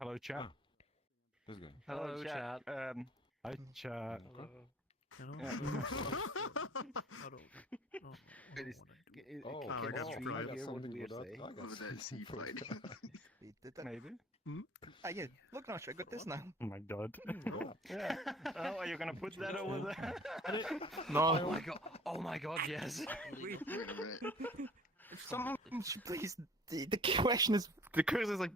Hello, chat. Oh. This guy. Hello, chat. Hi, chat. Hello. Yeah. Oh, I got I surprised. got something with that. I got Over that sea fight. Maybe. Yeah, look now, I got this now. Oh my god. Yeah. Oh, are you gonna put that over there? No. Oh my god. Oh my god, yes. Wait a minute. If someone should please, the question is, the curse is like,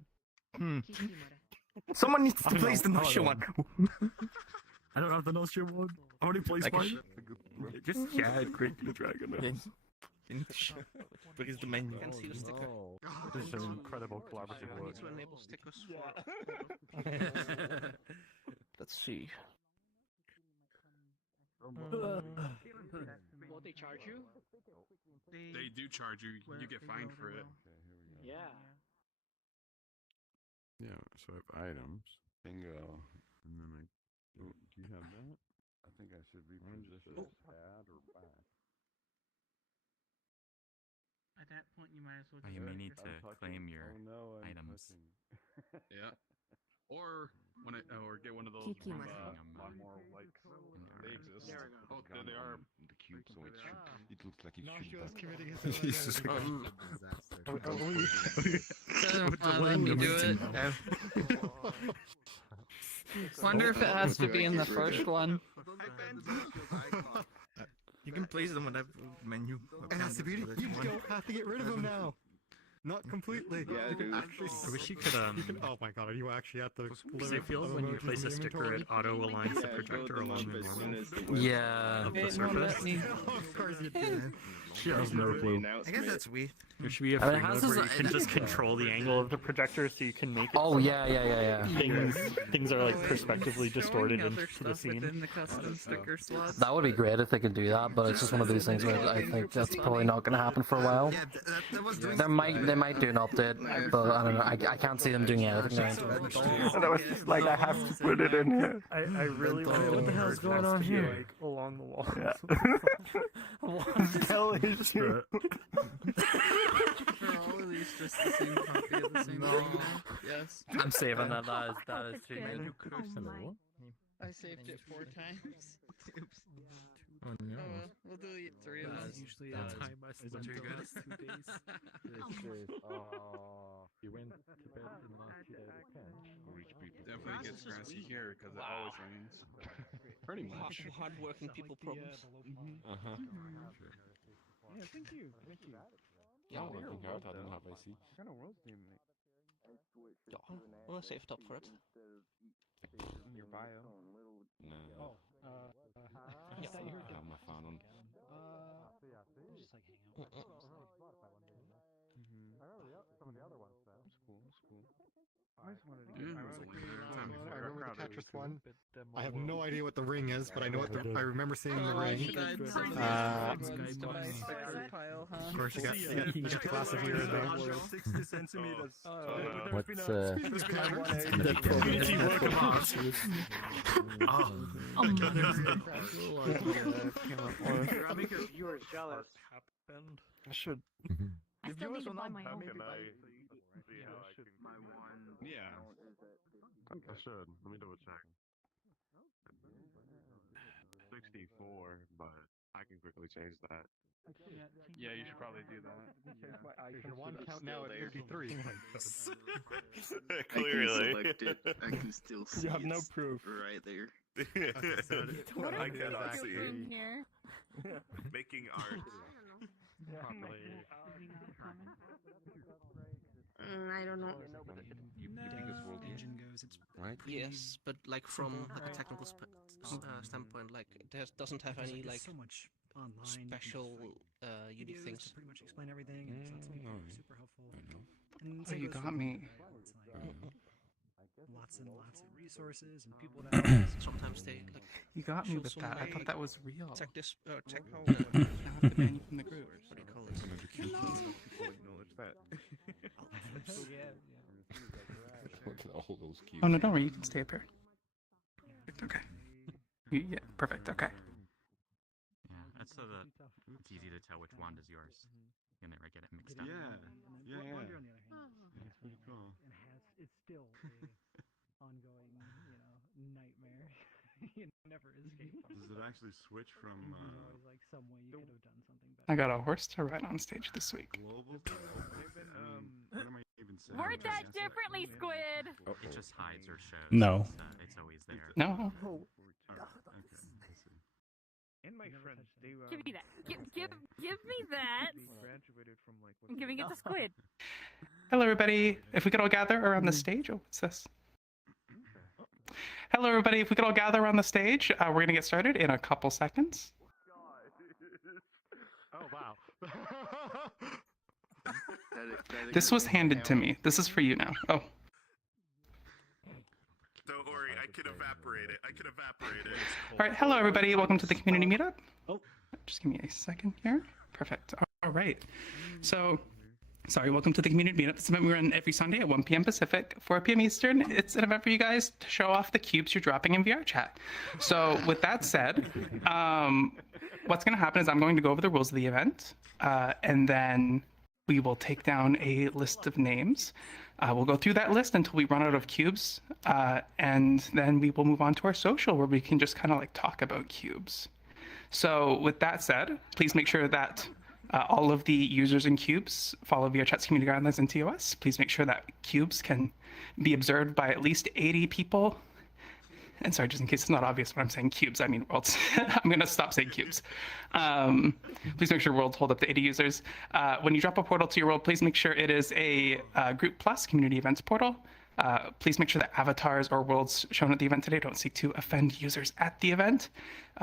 someone needs to place the Notion one. I don't have the Notion one. I already placed Like a mine. Just create the dragon. Please the menu. Can see the sticker. This is an incredible collaborative We work. need to enable stickers Let's see. Will they charge you? They do charge you. You get fined for it. Yeah. Yeah, swipe items. Bingo. And then oh, do you have that? I think I should reposition this add or back. At that point, you might as well. Oh, you may need to claim your I'm items. touching. Yeah. Or or get one of those Kiki from must more likes. They exist. There we go. Oh, there they are. The cube, so it looks like it should. Jesus Let me do it. Wonder if it has to be in the first one. You can place them on that menu. It has to be. You don't have to get rid of them now. Not completely. Yeah, you can dude. actually. I wish you could Oh my god, are you actually at the? Does it feel when you place a sticker, it auto aligns the projector along the normal Yeah. of the Wait, no, surface? let me- Of course you did. She has no clue. I guess that's weird. There should be a I mean, frame it has mode where this- you can just control the angle of the projector so you can make it Oh so yeah. things are like prospectively distorted into the scene. The custom sticker slots. That would be great if they could do that, but it's just one of those things where I think that's probably not going to happen for a while. Yeah, that was doing. They might do an update, but I don't know. I can't see them doing anything. And I was just like, I have to put it in here. I really want What the hell's going on here? Like, along the wall. Yeah. What the hell is you? Are all of these just the same copy of the same thing? Yes. I'm saving that. That is too good. I saved it 4 times. Oops. Oh no. We'll delete 3 of us. Usually a time I spent too the good. last 2 days. You went to bed in the last 2 days of camp. Rich people. Definitely gets grassy here because it always rains. Pretty much. Hard-working people problems. Uh-huh. Yeah, thank you. Yeah, working hard. I don't have AC. What kind of world game, mate? Ja, we'll save it up for it. In your bio. No. Yeah. I have my phone on. Some of the other ones, though. That's cool. I just wanted to Yeah, get my it was own only a time before I I got remember the crowded. Tetris one. I have no idea what the ring is, but I know what I remember seeing the Oh, I ring. should add some Skype to my spare pile, huh? Of course, you got class of year there. 60 centimeters. What's The community work of art. Viewers jealous. I should. I still need to buy my own. Yeah. I should. Let me double check. 64, but I can quickly change that. Yeah, you should probably do that. Your one count now at 53. Clearly. I can still see You have no it's proof. right there. What I are you cannot see. doing here? Making art. I don't know. You think this world Engine goes, it's right? Yes, but like from like a technical standpoint, like it doesn't have any like so much online. special unique videos things. to pretty much explain everything. And it's not Mm, super helpful. I know. And Oh, you got me. It's like lots and lots of resources and people that. Sometimes they like You got me show with some that. I way thought that was real. check this, check how I have the menu from the group. what do you call it? Acknowledge that. Look at all those cubes. Oh no, don't worry. You can stay up here. Okay. Yeah, perfect. Okay. Yeah, that's so that it's easy to tell which wand is yours. You never get it mixed up. Yeah. Wonder on the other hand, That's pretty cool. enhanced it's still a ongoing, nightmare. You never escape from Does it actually switch from There's always like some way you could have done something better. I got a horse to ride on stage this week. global to local? What am I even saying? Word that differently, Squid. It just hides or shows. No. It's always there. No. And my friends, they Give me that. Give me that. graduated from like. I'm giving it to Squid. Hello, everybody. If we could all gather around the stage. Oh, what's this? Hello, everybody. If we could all gather around the stage, we're going to get started in a couple seconds. Oh wow. This was handed to me. This is for you now. Oh. Don't worry, I can evaporate it. All right. Hello, everybody. Welcome to the community meetup. Oh, just give me a second here. Perfect. All right. So, sorry. Welcome to the community meetup. It's an event we run every Sunday at 1 p.m. Pacific, 4 p.m. Eastern. It's an event for you guys to show off the cubes you're dropping in VRChat. So, with that said, what's going to happen is I'm going to go over the rules of the event, and then we will take down a list of names. We'll go through that list until we run out of cubes, and then we will move on to our social where we can just kind of like talk about cubes. So with that said, please make sure that all of the users in cubes follow VRChat's community guidelines and TOS. Please make sure that cubes can be observed by at least 80 people. And sorry, just in case it's not obvious when I'm saying cubes, I mean worlds. I'm going to stop saying cubes. Please make sure worlds hold up to 80 users. When you drop a portal to your world, please make sure it is a Group Plus community events portal. Please make sure that avatars or worlds shown at the event today don't seek to offend users at the event.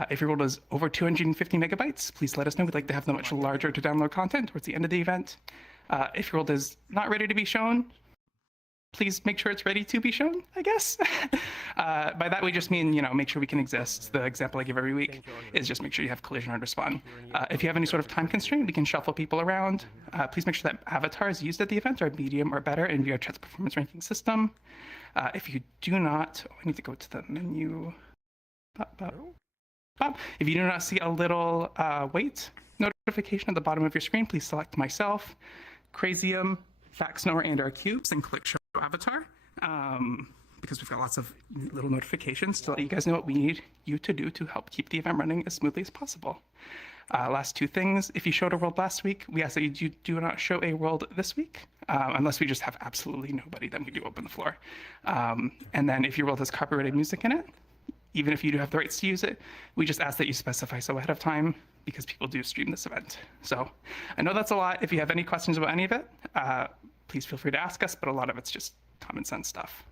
If your world is over 250 megabytes, please let us know. We'd like to have them much larger to download content towards the end of the event. If your world is not ready to be shown, please make sure it's ready to be shown, I guess. By that, we just mean, make sure we can exist. The example I give every week is just make sure you have collision or respawn. If you have any sort of time constraint, we can shuffle people around. Please make sure that avatars used at the event are medium or better in VRChat's performance ranking system. If you do not, I need to go to the menu. If you do not see a little wait notification at the bottom of your screen, please select myself, Crazium, PhaxeNor, and our cubes, and click Show Avatar, because we've got lots of little notifications to let you guys know what we need you to do to help keep the event running as smoothly as possible. Last two things, if you showed a world last week, we ask that you do not show a world this week, unless we just have absolutely nobody, then we do open the floor. And then if your world has copyrighted music in it, even if you do have the rights to use it, we just ask that you specify so ahead of time, because people do stream this event. So I know that's a lot. If you have any questions about any of it, please feel free to ask us, but a lot of it's just common sense stuff.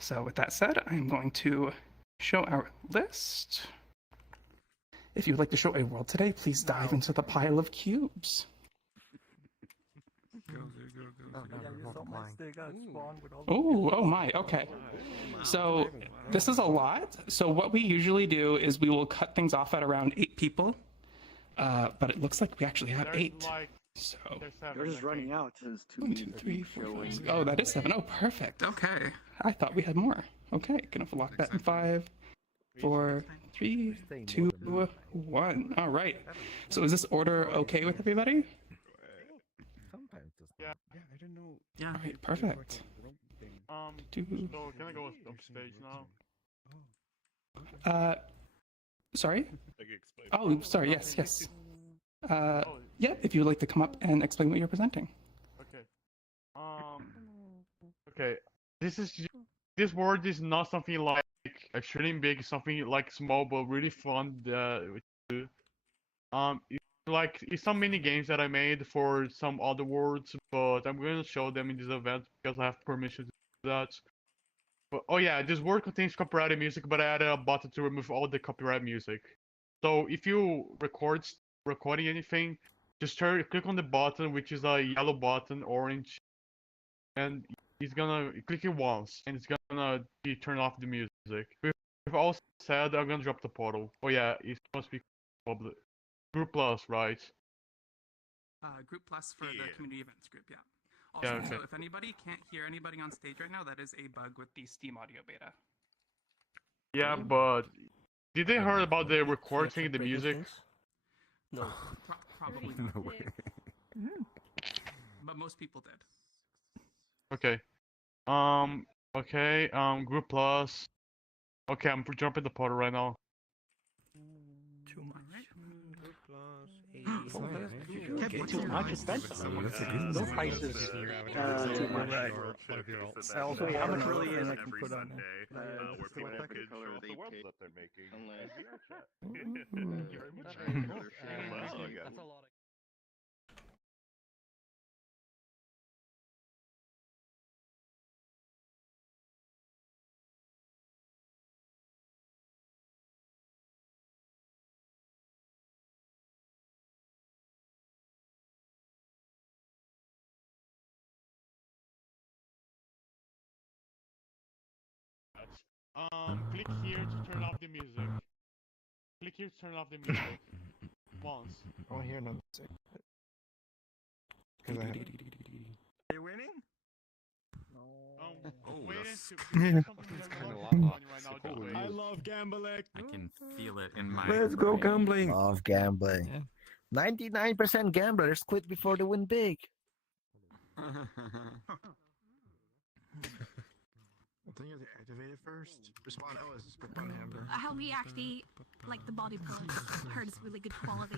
So with that said, I'm going to show our list. If you would like to show a world today, please dive into the pile of cubes. Oh my, okay. So this is a lot. So what we usually do is we will cut things off at around 8 people, but it looks like we actually have 8. So you're just running out. It says 2, 1, 2, 3, 4, 5, 6. Oh, that is 7. Oh, perfect. Okay. I thought we had more. Okay, gonna lock that in 5, 4, 3, 2, 1. All right. So is this order okay with everybody? Yeah, I don't know. Yeah. All right, perfect. So can I go upstage now? Sorry? Oh, sorry. Yes. Yeah, if you would like to come up and explain what you're presenting. Okay. Okay. This word is not something like extremely big, something like small but really fun to do. It's some mini games that I made for some other words, but I'm going to show them in this event because I have permission to do that. But oh yeah, this word contains copyrighted music, but I added a button to remove all the copyright music. So if you recording anything, just click on the button, which is a yellow button, orange, and it's gonna click it once, and it's gonna turn off the music. With all said, I'm gonna drop the portal. Oh yeah, it must be public. Group Plus, right? Group Plus for the community events group, yeah. Yeah, Also, okay. so if anybody can't hear anybody on stage right now, that is a bug with the Steam audio beta. Yeah, but did they heard about the recording the music? No. Probably No not. way. But most people did. Okay. Okay. Group plus. Okay, I'm jumping the portal right now. Too much. Can't be too much, expensive. No prices. Too much. Also, Wait, how much really is I can put on there? where people can show off the webs that they're making. VRChat. Thank you very much. That's a lot of. Click here to turn off the music. Click here to turn off the music. Once. I want to hear another thing. Are you winning? Wait I love gambling. I can feel it in my. Let's go gambling. Love gambling. 99% gamblers quit before they win big. I think it's activated first. Respond. Oh, it's respond hammer. How we actually like the body pillows. Heard it's really good quality.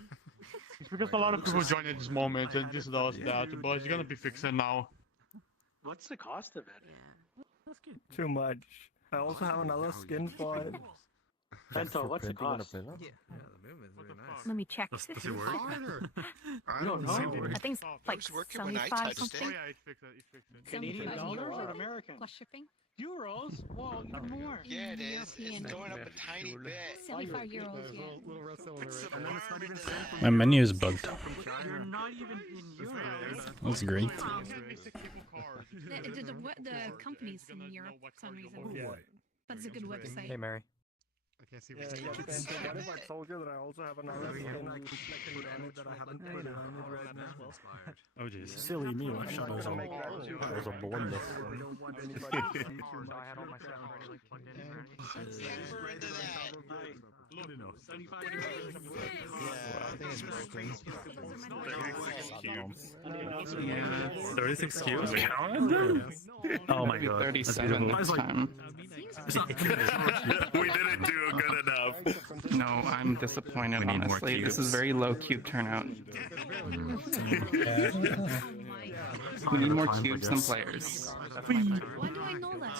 It's because a lot of people join at this moment and this does that, but it's gonna be fixed now. What's the cost of it? Too much. I also have another skin for it. Bento, what's the cost? Yeah, the movement is really nice. Let me check. Does it work? I don't know. I think it's like working when I 75 touched something. Oh yeah, it's fixed. It's fixed. Canadian dollars or American? Plus shipping. Euros? Well, even more. Yeah, it is. It's European. going up a tiny bit. 75 euros, yeah. My menu is bugged. You're not even in Europe. That's great. The company's in Europe for some reason. But it's a good website. Hey, Mary. I can't see Yeah, what if I told you that I also have another skin that I haven't put on it right now. Oh jeez. Silly me, my shadows on. That was a blunder. I had all my stuff already like plugged in and Yeah. 36 cubes counted? Oh my god. 37 this time. We didn't do good enough. No, I'm disappointed, honestly. This is very low cube turnout. We need more cubes than players. Why do I know that?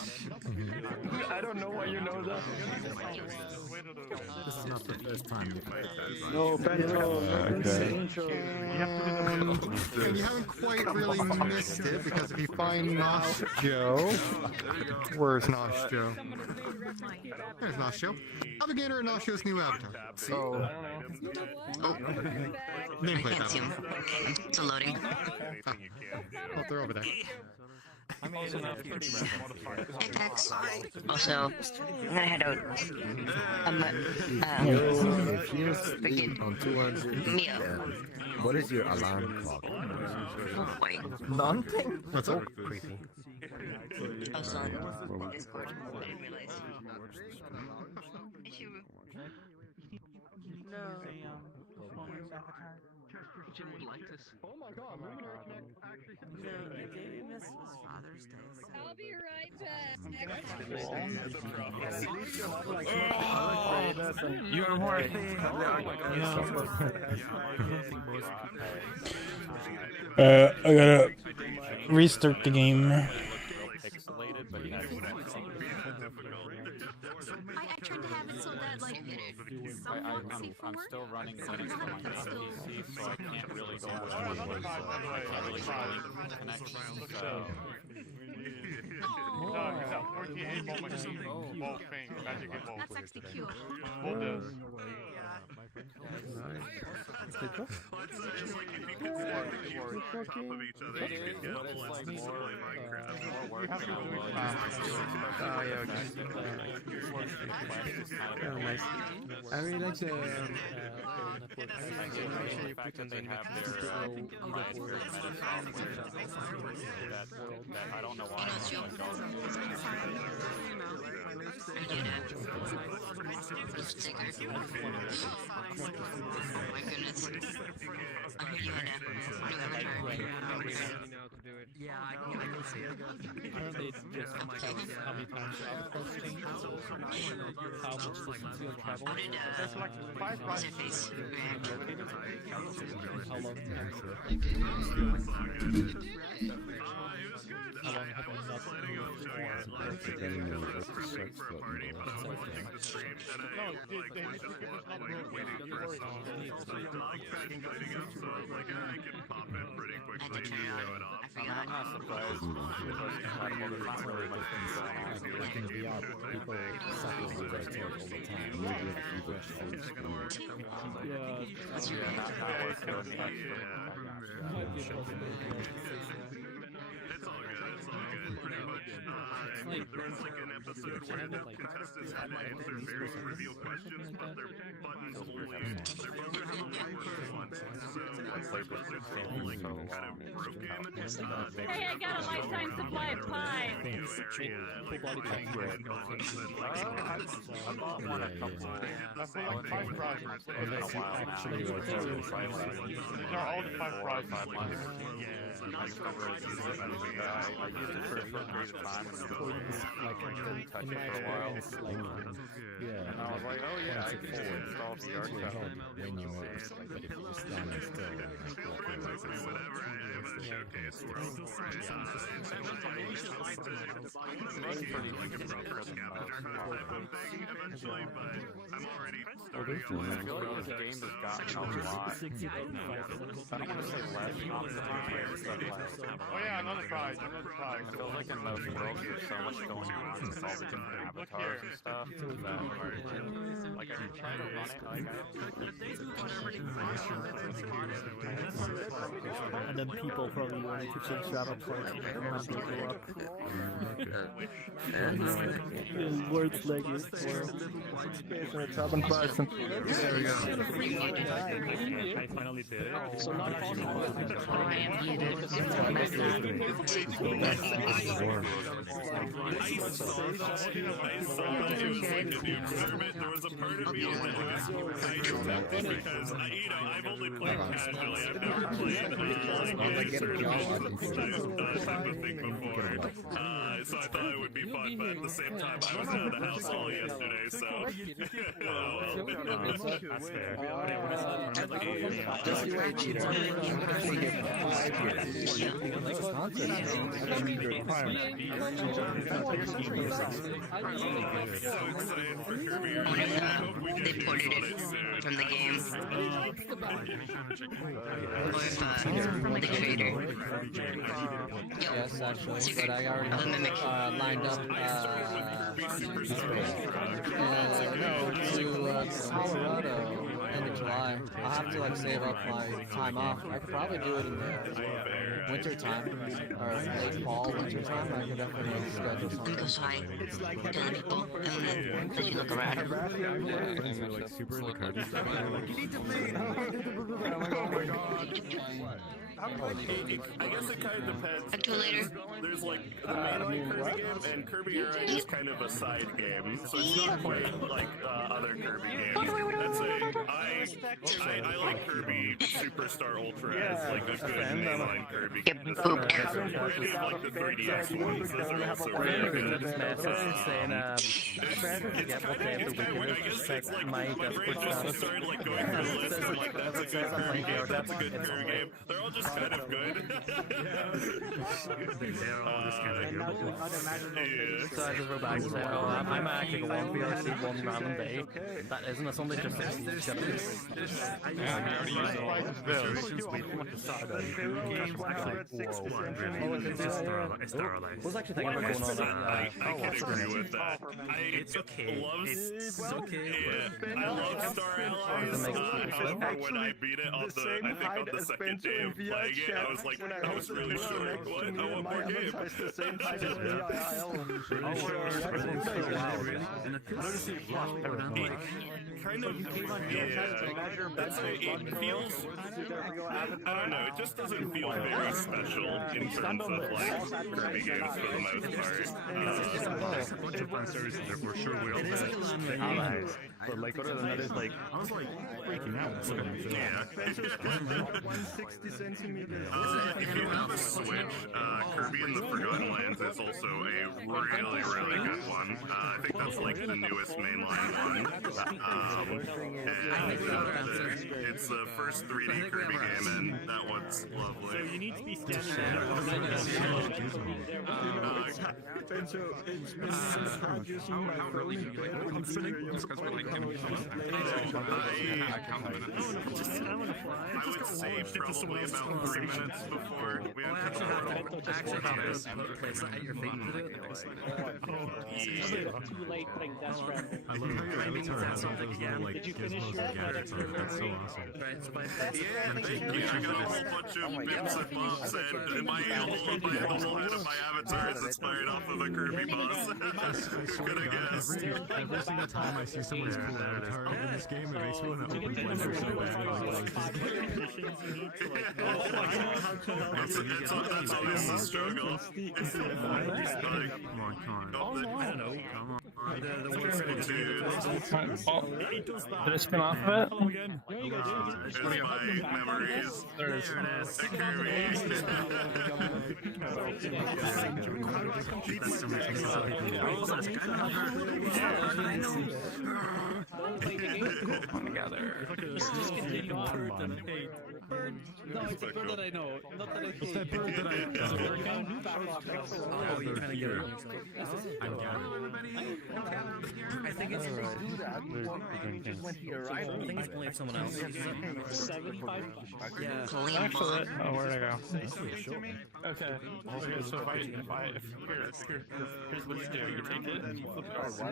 I don't know why you know that. This is not the first time you've played that. No, Bento. And you haven't quite really missed it because if you find Nosh Joe, where's Nosh Joe? There's Nosh Joe. Navigator and Nosh Joe's new avatar. So, Oh, I nameplate can't see him. It's loading. Oh, they're over there. Also, I'm gonna head out. If you sleep on 200, what is your alarm clock? Oh, wait. Nothing? What's up? Creepy. Also, on Discord. I didn't realize. Jim would like this. oh my god, Luminary Connect actually comes Father's Day. I'll be right back. You're worthy. I gotta restart the game. I tried to have it so that like I'm still running Linux on my PC, so I can't really go connection. That's actually cute. I really like the I don't know why. My goodness. I'm here doing it. New avatar. Yeah, I can see it. just text how many times your outpost changed, how much distance you have traveled, There's like 5 prizes. how long have you not moved or I'm not surprised. People sucking on their tail all the time. not worth doing much for It's all good. It's all good. Pretty much. There was like an episode where the contestants had to answer very trivial questions, but their buttons only were ones. So like kind of broken. Hey, I got a lifetime supply of pie. I bought one a couple. That's like 5 prizes. Unless you actually These are all the 5 prizes. I used it for a short period of time and didn't touch it for a while. Yeah. And I was like, oh yeah, I can just install VRChat. When you move, but if you're standing still, Whatever, I have a showcase world for it. Making like a proper scavenger hunt type of thing eventually, but I'm already starting out. I feel like this game has gotten a lot. I don't want to say less optimized, but like. Oh yeah, another prize. Another prize. I feel like in most worlds there's so much going on with all the different avatars and stuff that like I can try to run it like and then people probably wanted to change travel points when they grow up. Words like it for a travel person. There we go. I finally did it. So not there was a part of me that was super kind of tempted because I've only played casually. I've never played type of thing before. So I thought it would be fun, but at the same time I was out of the house all yesterday, so just you wait, cheater. I'm gonna get 5 They ported it from the game. Or the creator. Yes, actually, but I already lined up to Colorado end of July. I'll have to like save up my time off. I could probably do it in the winter time or late fall, winter time. I could definitely schedule something. Go high. Kill people, and then you look around. Like super in the cards. you need to play. Oh my god. I guess it kind of depends. There's like the mainline Kirby game, and Kirby Air is kind of a side game, so it's not quite like other Kirby games. I'd say I like Kirby Superstar Ultra as like a good mainline Kirby game. Like the 3DS ones, those are also really good. It's kind of weird. I guess it's like my brain just started like going through the list and like that's a good Kirby game, that's a good Kirby game. They're all just kind of good. So I just go back and say, oh, I'm actually going to VRC one random day. That isn't a Sunday, just Yeah, we already used all the situations we want to start. It's sterilized. I was actually thinking about going on that. I can agree with that. It's okay. It's okay. I love Star Allies. However, when I beat it on the, I think on the second day of playing it, I was like, I was really sure. What? I want more game. Kind of, it feels, I don't know, it just doesn't feel very special in terms of like Kirby games for the most part. Japan service, therefore sure we all It is like a land right allies. But like other than that, it's like I was like freaking out. Yeah. 160 centimeters. If you have a Switch, Kirby in the Forgotten Lands is also a really, really good one. I think that's like the newest mainline one. It's the first 3D Kirby game, and that one's lovely. So you need to be standing there. And so it's been hard using my phone in bed when I would say probably about 3 minutes before we had to Actually, have to place it at your feet to do it. Too late playing Death Stranding. I love how your avatar has something again. Did you finish your That's so awesome. Right, so by thank you. I got a whole bunch of bits and bobs, and the whole bit of my avatar is inspired off of a Kirby boss. Who could have guessed? Every single time I see someone's cool avatar in this game, it makes me want to open Blender so That's always the struggle. Come on. I don't know. Come on. The worst Did it spin off of it? Here's my memories. There it is. Bird. No, it's a bird that I know. Not that I hate. It's that bird that I Oh, you're trying to get it. I think it's only if someone else. 75. Yeah. Actually, where'd I go? Okay, so here's what you do. You take it and you flip it over,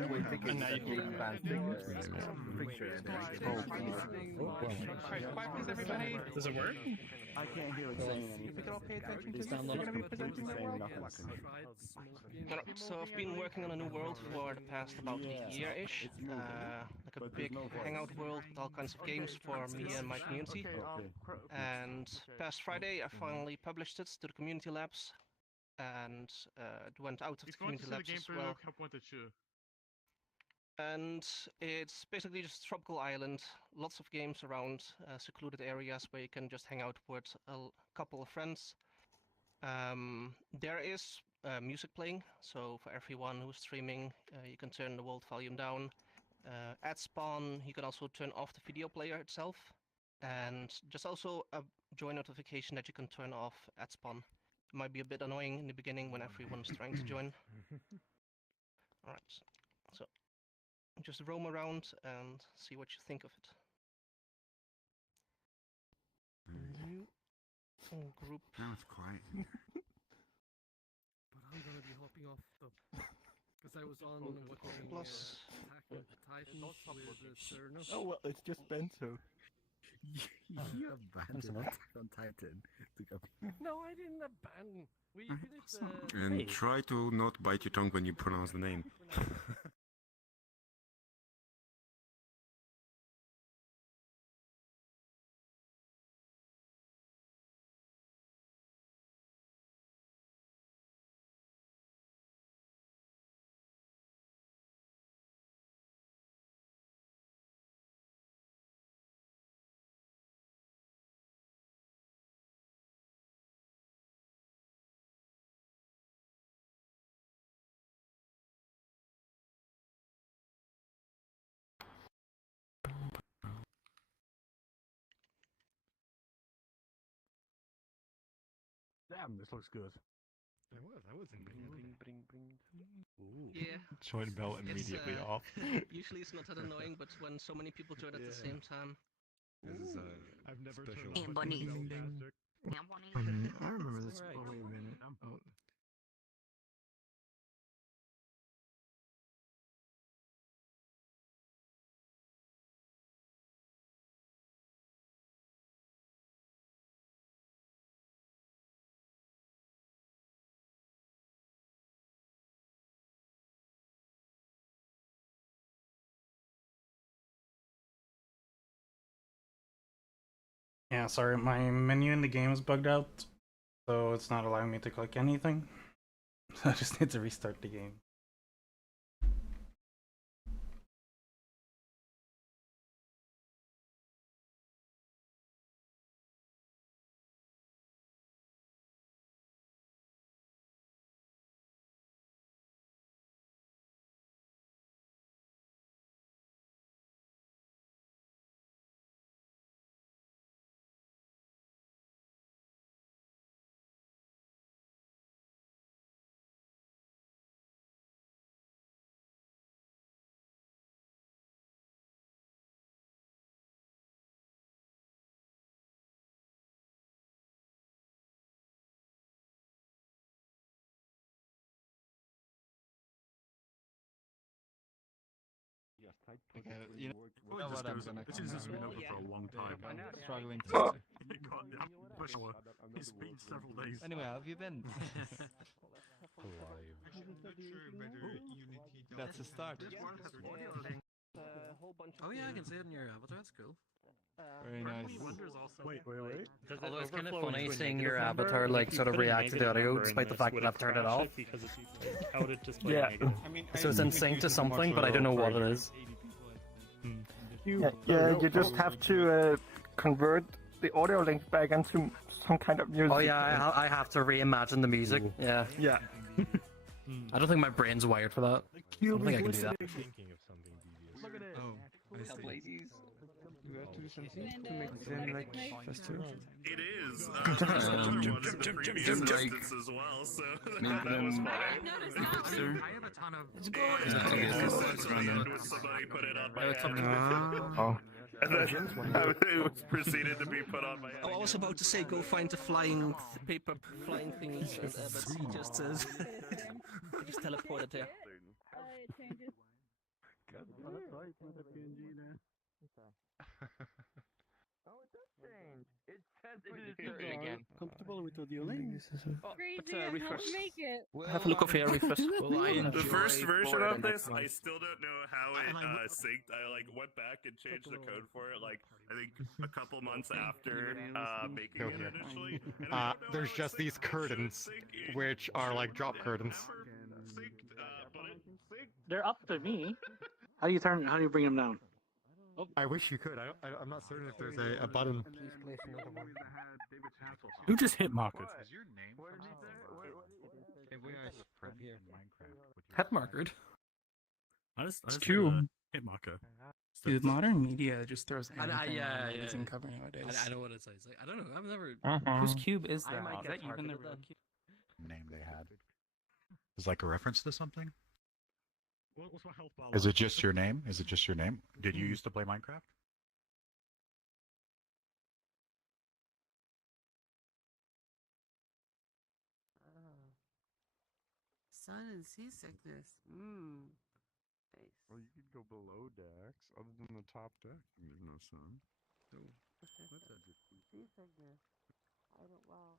and now you can. Quiet please, everybody. Does it work? I can't hear it saying anything. If we could all pay attention to It's this, down we're going to be presenting the world. So I've been working on a new world for the past about a year-ish, like a big hangout world with all kinds of games for me and my community. And past Friday I finally published it to the community labs, and it went out of the community labs as well. And it's basically just a tropical island, lots of games around, secluded areas where you can just hang out with a couple of friends. There is music playing, so for everyone who's streaming, you can turn the world volume down. At spawn, you can also turn off the video player itself, and just also a join notification that you can turn off at spawn. It might be a bit annoying in the beginning when everyone's trying to join. Alright, so just roam around and see what you think of it. New group. Now it's quiet. But I'm gonna be hopping off the because I was on watching Plus Attack of Titans with Cerno. Oh well, it's just Bento. You abandoned Attack on Titan. No, I didn't abandon. We finished. And try to not bite your tongue when you pronounce the name. Damn, this looks good. I was in Yeah. Join bell immediately off. Usually it's not that annoying, but when so many people join at the same time. This is I've never special. turned Bunny. I remember this. Oh, wait a minute. Oh. Yeah, sorry, my menu in the game is bugged out, so it's not allowing me to click anything. So I just need to restart the game. You know what I'm gonna This has been open for a long time. struggling He to. can't get push hour. He's been several days. Anyway, how have you been? That's a start. Oh yeah, I can see it in your avatar. That's cool. Very nice. Wait. Although it's kind of funny seeing your avatar like sort of react to the audio despite the fact that I've turned it off. Yeah. So it's in sync to something, but I don't know what it is. Yeah, you just have to convert the audio link back into some kind of music. Oh yeah, I have to reimagine the music. Yeah. Yeah. I don't think my brain's wired for that. I don't think I can do that. Look at it. Oh, ladies. You have to do something to make them like festive. It is. Distance as well, so that was funny. I have a ton of. It's somebody put it on my head. Oh. And then it was proceeded to be put on my head. Oh, I was about to say, go find the flying paper flying thingies, but he just says, he just teleported there. It changes. Comfortable with audio links? Crazy, I helped make it. Have a look over here, refresh. The first version of this, I still don't know how it synced. I like went back and changed the code for it, like I think a couple months after making it initially. There's just these curtains, which are like drop curtains. They're up to me. How do you bring them down? I wish you could. I'm not certain if there's a button. Who just hit Marcus? Head markered. It's cube. Hit marker. Dude, modern media just throws anything yeah, on yeah. magazine cover nowadays. I know what it says. Like, I don't know. I've never. Whose cube is that? might Is that get even the targeted real then. cube? Name they had. Is like a reference to something? What's my health bar? Is it just your name? Is it just your name? Did you used to play Minecraft? Sun and seasickness. Well, you could go below decks, other than the top deck. There's no sun. Seasickness. I don't. Wow.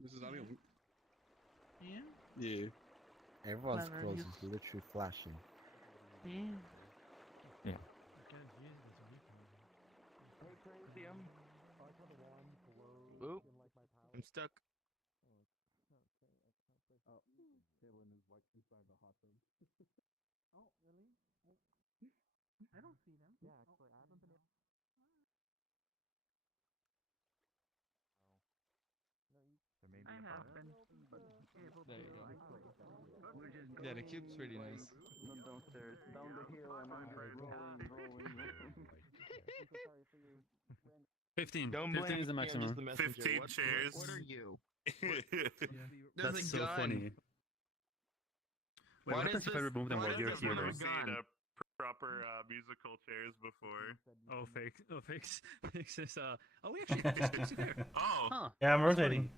This is audio. Yeah. Yeah. Everyone's Clever. clothes is literally flashing. Yeah. Yeah. Oop. I'm stuck. Oh, really? I don't see them. Yeah, actually, I haven't been. I have been able There to. you go. Yeah, the cube's really nice. Downstairs, down the hill, and I'm rolling. 15. Don't 15 blame is the me, I'm maximum. just the messenger. 15 chairs. What are you? That's a so gun. funny. Wait, what happens if I remove them while you're here, I've never though? seen proper musical chairs before. Oh, fake. Oh, fakes. Fakes is, oh, we actually have this there. Oh. Huh. Yeah, I'm rotating.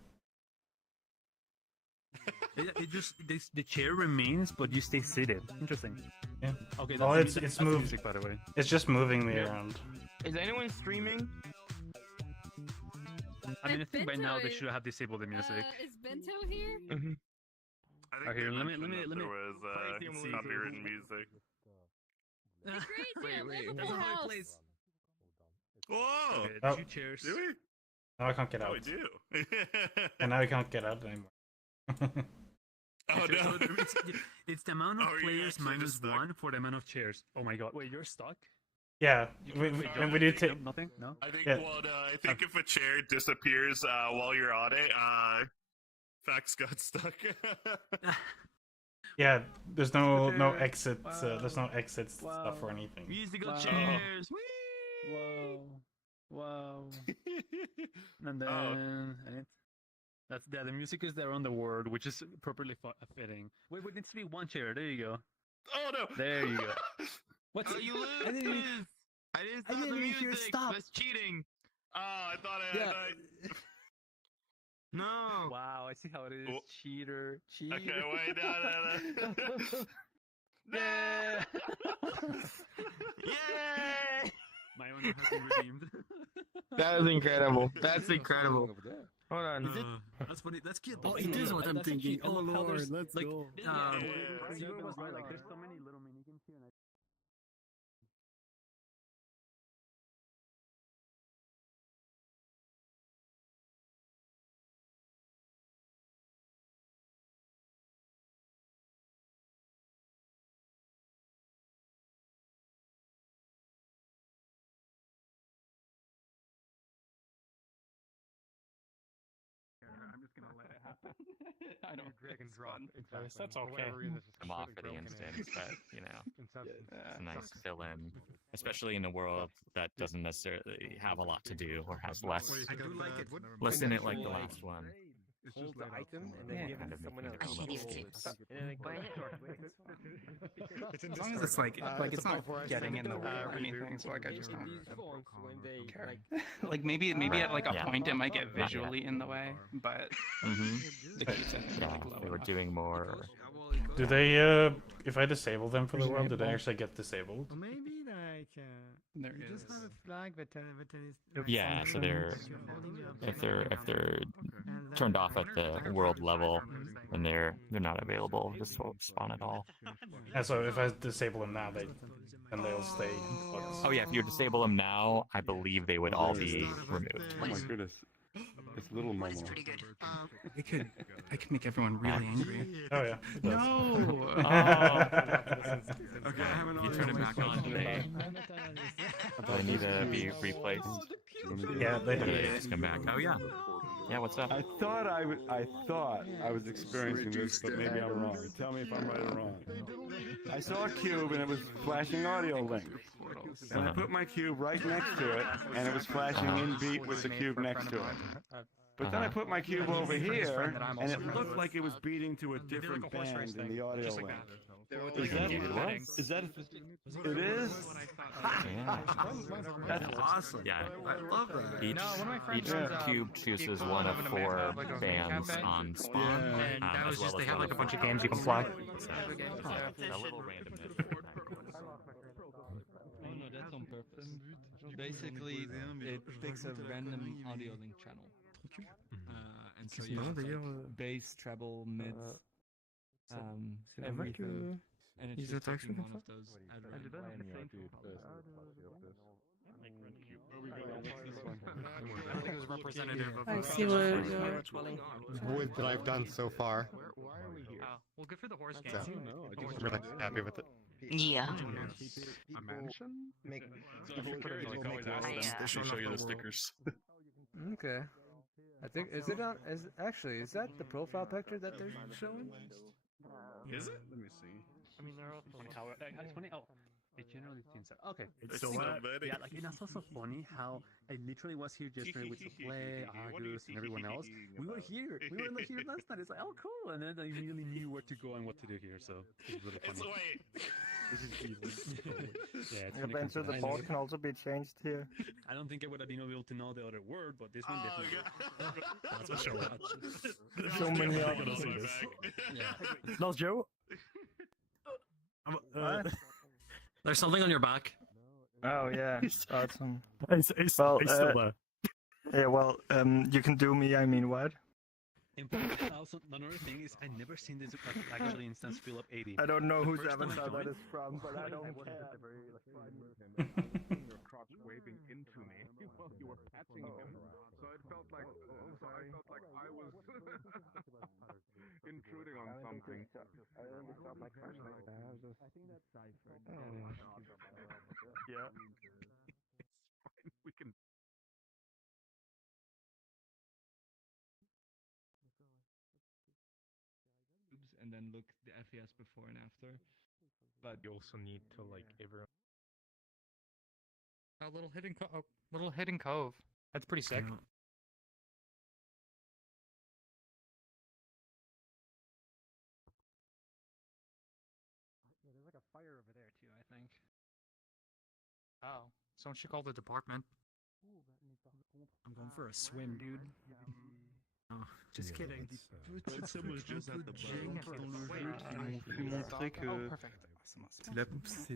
It just, the chair remains, but you stay seated. Interesting. Yeah. Okay, Oh, that's it's the moved. music, by the way. It's just moving me around. Is anyone streaming? I mean, I think by now they Bento should have disabled the music. Is Bento here? I think Okay, they let me- mentioned that let me- there was copywritten music. It's crazy. I live with a house. Whoa! Okay, Oh. 2 chairs. Do we? Now I can't get Oh, out. we do. And now I can't get out anymore. Oh no! It's the amount of Oh, you're players actually minus just stuck. 1 for the amount of chairs. Oh my god. Wait, you're stuck? Yeah, You we, can't- we, wait, and jump, we did take. jump, nothing? No? I think. Yeah. Well, no, I think if a chair disappears while you're on it, Fax got stuck. Yeah, there's no exit. There's no exit stuff or anything. Musical Wow. chairs! Whoa. Wow. And then that's the music is there on the word, which is properly fitting. Wait, it needs to be 1 chair. There you go. Oh no! There you go. What's Oh, you lose! I didn't even- I didn't I stop the didn't even hear it music. stop. That's cheating. Oh, I thought I. Yeah. No. Wow, I see how it is. Oh. Cheater. Cheater. Okay, wait, no. Yeah. Yay! My owner has been redeemed. That is incredible. That's incredible. Hold on. That's funny. That's cute. Oh, it is what I'm thinking. Oh lord, let's like, go. There's so many little mini games here. I'm just gonna let it happen. I don't drag and drop. That's okay. Some off-fitting instance that, it's a nice fill-in, especially in a world that doesn't necessarily have a lot to do or has less in it like the last one. Hold the item and then give it to someone else. As long as it's like it's not getting in the way or anything, so like I just don't care. Like maybe at like a point it might get visually in the way, but the cues They were doing more. Do they, if I disable them for the world, do they actually get disabled? Or maybe like there you just have a flag that is. Yeah, so if they're turned off at the world level, then they're not available. Just won't spawn at all. And so if I disable them now, then they'll stay. Oh yeah, if you disable them now, I believe they would all be removed. Oh my goodness. It's little Momo. That's pretty good. I could make everyone really angry. Oh yeah. No. Okay, I haven't you turn it back on. They need to be replaced. Yeah, they just come back. Oh yeah. Yeah, what's up? I thought I was experiencing this, but maybe I'm wrong. Tell me if I'm right or wrong. I saw a cube and it was flashing audio link. And I put my cube right next to it, and it was flashing in beat with the cube next to it. But then I put my cube over here, and it looked like it was beating to a different band in the audio link. Is that it is? That's awesome. Yeah, I love that. Each cube chooses one of 4 bands on spawn, And that was as well just, they as have one like a of bunch of 4 games you can fly. A little randomness. No, that's on purpose. Basically, it picks a random audio link channel. And so you have bass, treble, mids, everything. And it's just picking one of those. I think it was representative of I see what I've done so far. Well, good for the horse game. So, I'm really happy with it. Yeah. A mansion? They show you the stickers. Okay. I think is that the profile picture that they're showing? Is it? Let me see. I mean, they're all funny. It's funny. Oh, it generally seems so. Okay. It's so Yeah, like, and it's also funny how I literally was here yesterday with Play, Agus, and everyone else. We were here. We were like here last night. It's like, oh, cool. And then I really knew where to go and what to do here. So it's really funny. This is yeah, it's funny. So the board can also be changed here. I don't think I would have been able to know the other word, but this one definitely. That's a show. So many others. Yeah. No, Joe? There's something on your back. Oh yeah, awesome. He's still there. Yeah, well, you can do me. I mean, what? And also, another thing is, I never seen this actually instance fill up 80. I don't know whose First time I avatar that joined- is from, but I don't care. Your crotch waving into me while you were patching him. So it felt like I was intruding on something. I only saw my flashlight. I think that's Cypher. Yeah. It's fine. We can. And then look the FES before and after. But You also need to like everyone. A little hidden cove. That's pretty sick. There's like a fire over there too, I think. Oh, someone should call the department. I'm going for a swim, dude. Just kidding. Petites structures un peu jank dans le jeu qui m'ont pu montrer que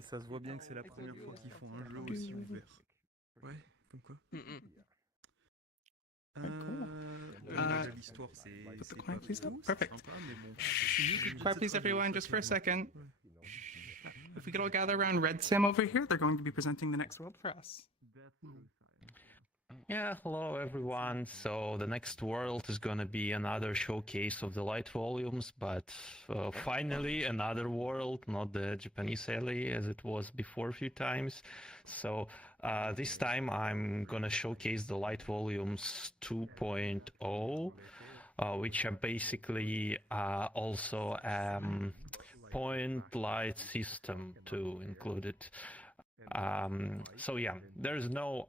ça se voit bien que c'est la première fois qu'ils font un jeu aussi ouvert. Ouais, comme quoi. L'histoire, c'est Put the pas quiet please up. fou, Perfect. c'est sympa, mais bon. Quiet please, everyone, just for a second. If we could all gather around Red Sam over here, they're going to be presenting the next world for us. Yeah, hello everyone. So the next world is gonna be another showcase of the light volumes, but finally another world, not the Japanese alley as it was before a few times. So this time I'm gonna showcase the light volumes 2.0, which are basically also point light system to include it. So yeah, there's no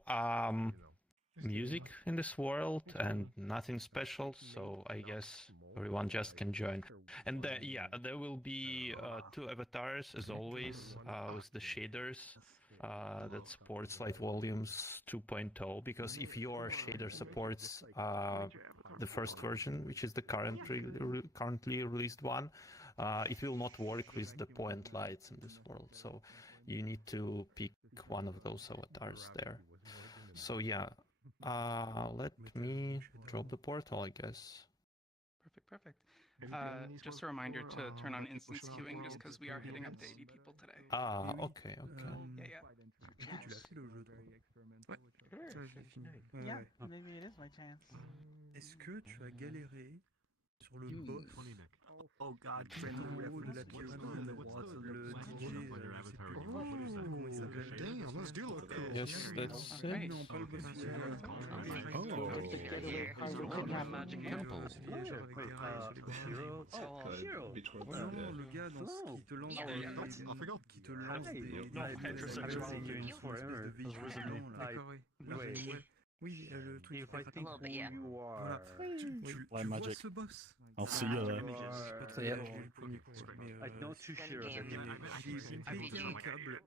music in this world and nothing special, so I guess everyone just can join. And yeah, there will be 2 avatars as always with the shaders that supports light volumes 2.0, because if your shader supports the first version, which is the currently released one, it will not work with the point lights in this world, so you need to pick one of those avatars there. So yeah, let me drop the portal, I guess. Perfect. Just a reminder to turn on instance queuing, just because we are hitting up to 80 people today. Okay. Yeah. Tu l'as fait le jeu, toi? Ouais. Ça, j'ai fini. Yeah, maybe it is my chance. Est-ce que tu as galéré sur le boss? Oh god, friendly reference. Le DJ, je sais plus comment il s'appelle. Damn, those do look cool. Yes, that's it. Non, pas le boss. Magic Temple. Le gars qui te lance des oui, le truc. Voilà. Tu vois Magic. ce boss? I'll see you there. I'm not too sure. J'ai pété un câble.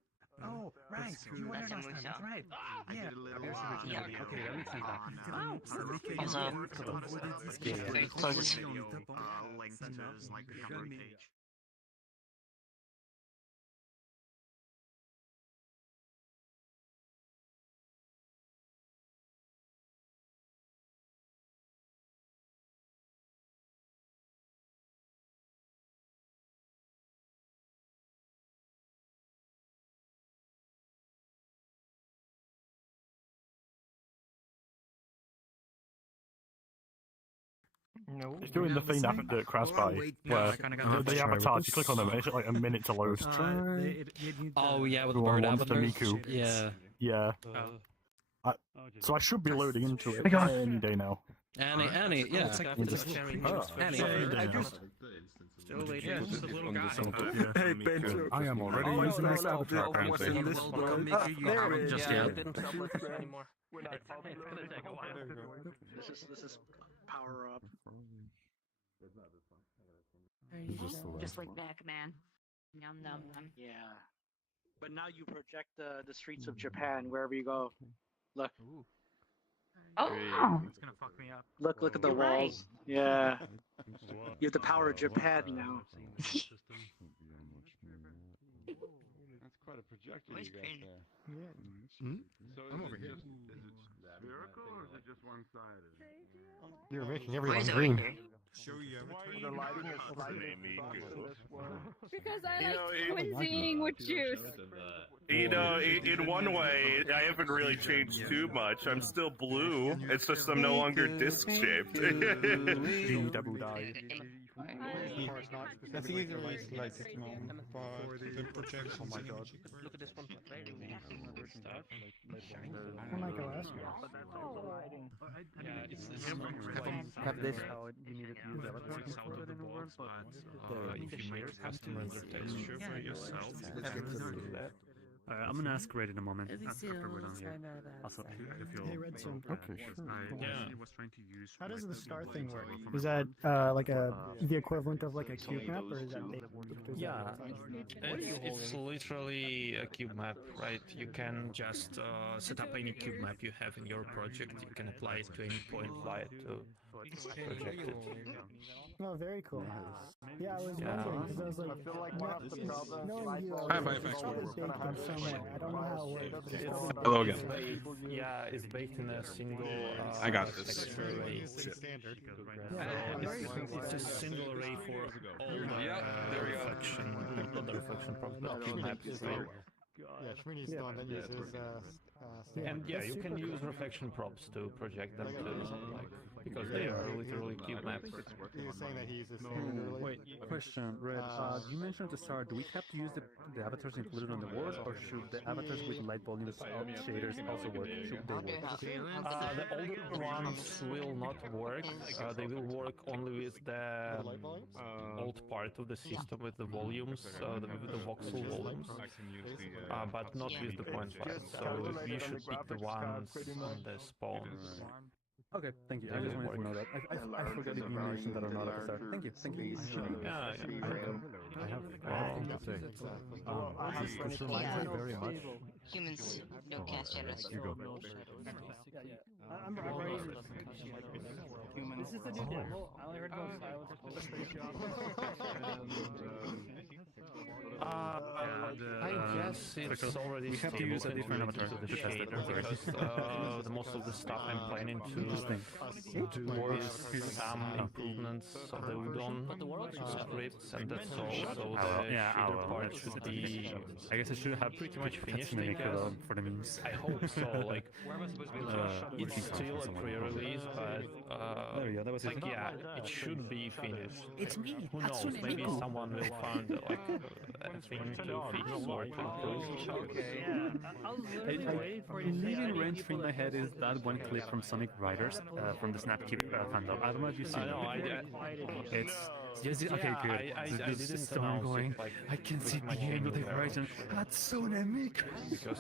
Oh, right. You were last time. That's right. Yeah. Okay, that makes sense. No. It's doing the thing that Crash by, where the avatars, you click on them, and it's like a minute to load. Oh yeah, with the Everyone bird wants the avatars. Miku. Yeah. Yeah. So I should be loading into it any day now. Annie, yeah. I am already using this avatar apparently. This is power up. Just like Pac-Man. Yum num num. Yeah. But now you project the streets of Japan wherever you go. Look. Oh! It's gonna fuck me up. Look at the walls. Yeah. You have the power of Japan now. That's quite a projector you got there. Yeah. So I'm over here. Is it spherical or is it just one-sided? You're making everyone green. Show you The lighting is Because I like twinsying with juice. You know, in one way, I haven't really changed too much. I'm still blue. It's just I'm no longer disc-shaped. Double die. I think it released like this moment, but the projection. Oh my god. Look at this one. Oh my gosh. Yeah, it's Have this how you need to use avatar out of the box, but if you make a customized texture for yourself, I'm gonna ask Red in a moment. After we're done here. Also, if you'll. Hey, Redstone. Okay, sure. I was trying to use. How does the star thing work? from Is that like the equivalent of like a cube map, or is that? Yeah, it's literally a cube map, right? You can just set up any cube map you have in your project. You can apply it to any point light to project it. Oh, very cool. Yeah, I was wondering because I was like, I feel like one of the problems. knowing you, Hi, it's probably baked in somewhere. I don't know how it works. It's probably Hello baked again. in. Yeah, it's baked in a single. I got this. texture array. It's a single array for all the reflection, not the reflection problems, but cube maps, right? Yeah, Shmini's the one that uses. And yeah, you can use reflection props to project them too, like, because they are literally cube maps. He was saying that he uses standard early. Wait, question, Red. You mentioned at the start, do we have to use the avatars included on the world, or should the avatars with light volumes shaders also work? Should they work? The older ones will not work. They will work only with the old part of the system, with the volumes, with the voxel volumes, but not with the point light. So you should pick the ones on the spawn. Okay, thank you. I just wanted to know that. I forgot if you mentioned that or not at the start. Thank you, thank you. Yeah, I have things to say. This reminds me very much. Humans don't cast shadows. You go. I'm ready to This is the new demo. I only heard about I guess it's already we have to use a different avatar to test it because most of the stuff I'm planning to do is some improvements of the Udon scripts, and that's all. So the shader part should be, I guess I should have pretty much finished. For the memes. I hope so. Like, it's still a pre-release, but there we go. That was like, yeah, it should be finished. It's me. Who knows? Maybe someone will find like a thing to fix or to improve. Okay, yeah. I was literally waiting for you to say Leaving rent free in my head is that one clip from Sonic Riders from the Snapkeep fandom. I don't know if you've seen it. It's just okay, good. There's this storm going. I can see the end of the horizon. That's so anemic. Because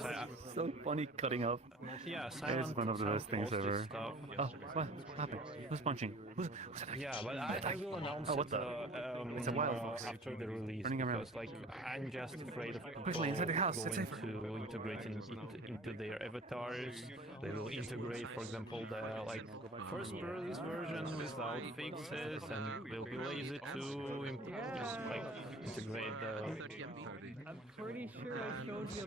so funny cutting up. Yeah, it's one of the best things ever. Oh, what happened? Who's punching? Yeah, but I will announce it's a wild fox. after the release, Running around. because like I'm just afraid of people Quickly inside the house. going to integrate into their avatars. They will integrate, for example, the like first release version without fixes, and will be lazy to integrate the. I'm pretty sure I showed you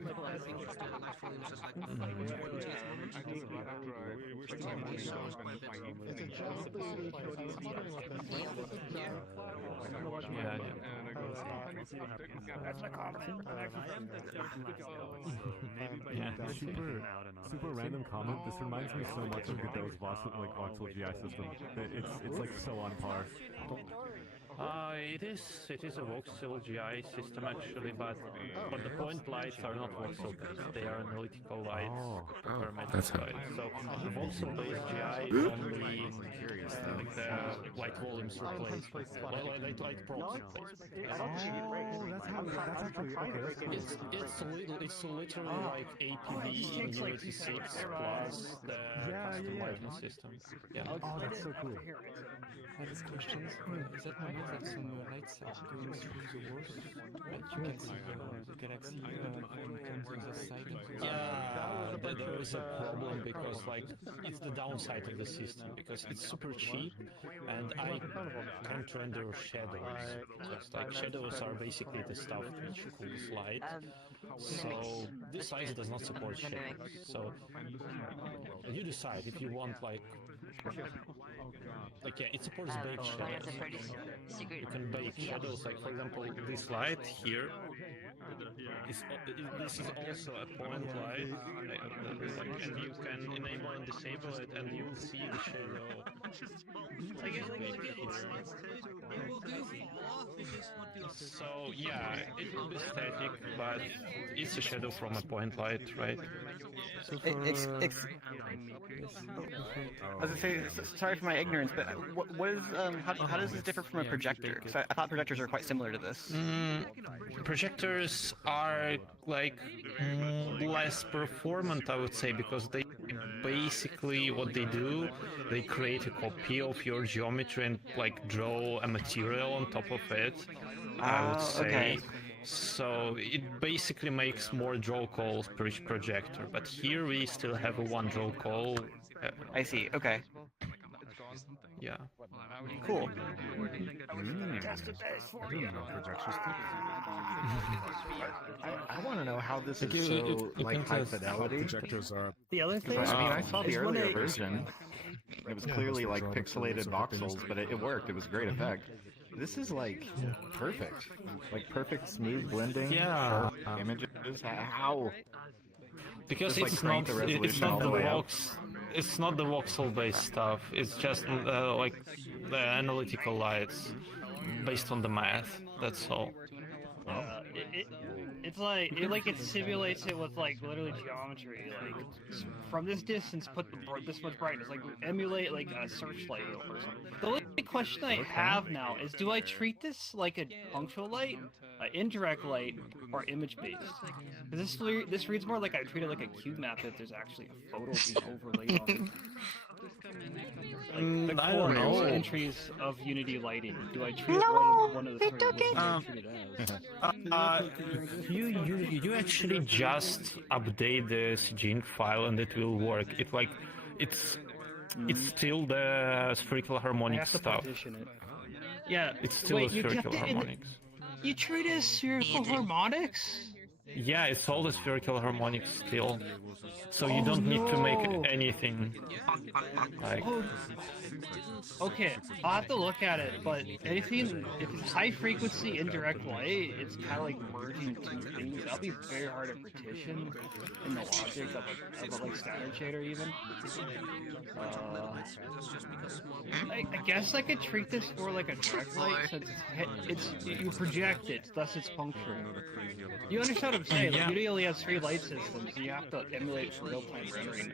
Super random comment. This reminds me so much of Godot's voxel GI system. It's like so on par. It is a voxel GI system actually, but the point lights are not voxel based; they are analytical lights, parametric lights. So the voxel based GI is only like the light volumes replaced, light props replaced. That's actually okay. It's literally like APV in U86 plus the custom lighting system. Yeah. Oh, that's so cool. I have this question. Is that mean that some lights are going through the walls? Like you can see the galaxy on the side. Yeah, there is a problem because like it's the downside of the system because it's super cheap and I can't render shadows. Because like shadows are basically the stuff which cools light. So this size does not support shadows. So you decide if you want like yeah, it supports baked shadows. You can bake shadows, like for example, this light here. This is also a point light, and you can enable and disable it, and you will see the shadow. So yeah, it will be static, but it's a shadow from a point light, right? I was gonna say, sorry for my ignorance, but what is how does this differ from a projector? Because I thought projectors are quite similar to this. Projectors are like less performant, I would say, because they basically what they do, they create a copy of your geometry and like draw a material on top of it. I would say. Okay. So it basically makes more draw calls per each projector, but here we still have a one draw call. I see. Okay. Yeah. Cool. I want to know how this is so like high fidelity. Projectors are. The other thing, I mean, I saw the earlier version. It was clearly like pixelated voxels, but it worked. It was a great effect. This is like perfect, like perfect smooth blending. Yeah. For images. How? Because just, it's like, not it's not the voxel based stuff. It's just like the analytical lights based on the math. That's all. It's like it simulates it with like literally geometry. Like from this distance, put this much brightness. Like emulate like a searchlight or something. The only question I have now is, do I treat this like a punctual light, indirect light, or image based? This reads more like I treat it like a cube map if there's actually a photo being overlaid on it. Like the I don't know. core entries of Unity lighting. Do I treat one of the three? You actually just update the CGINC file and it will work. It's still the spherical harmonic stuff. Yeah. It's still the spherical harmonics. You treat it as spherical harmonics? Yeah, it's all the spherical harmonics still. So you don't need to make anything. Like... Okay, I'll have to look at it, but anything, if it's high frequency indirect light, it's kind of like merging two things. That'll be very hard to partition in the logic of a like standard shader even. I guess I could treat this more like a direct light since you project it, thus it's punctual. You understand what I'm saying? Like, Unity only has 3 light systems, and you have to emulate for real-time rendering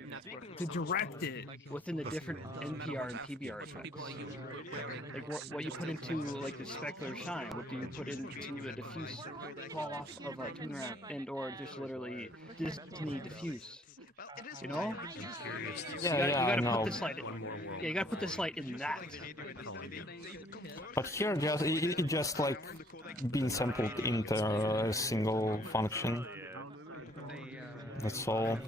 to direct it within the different NPR and PBR effects. Like what you put into like the specular shine, what do you put into a diffuse fall off of a tuner app, and or just literally Disney diffuse. You know? You gotta put this light in. Yeah, you gotta put this light in that. But here, it just like being sampled into a single function. That's all.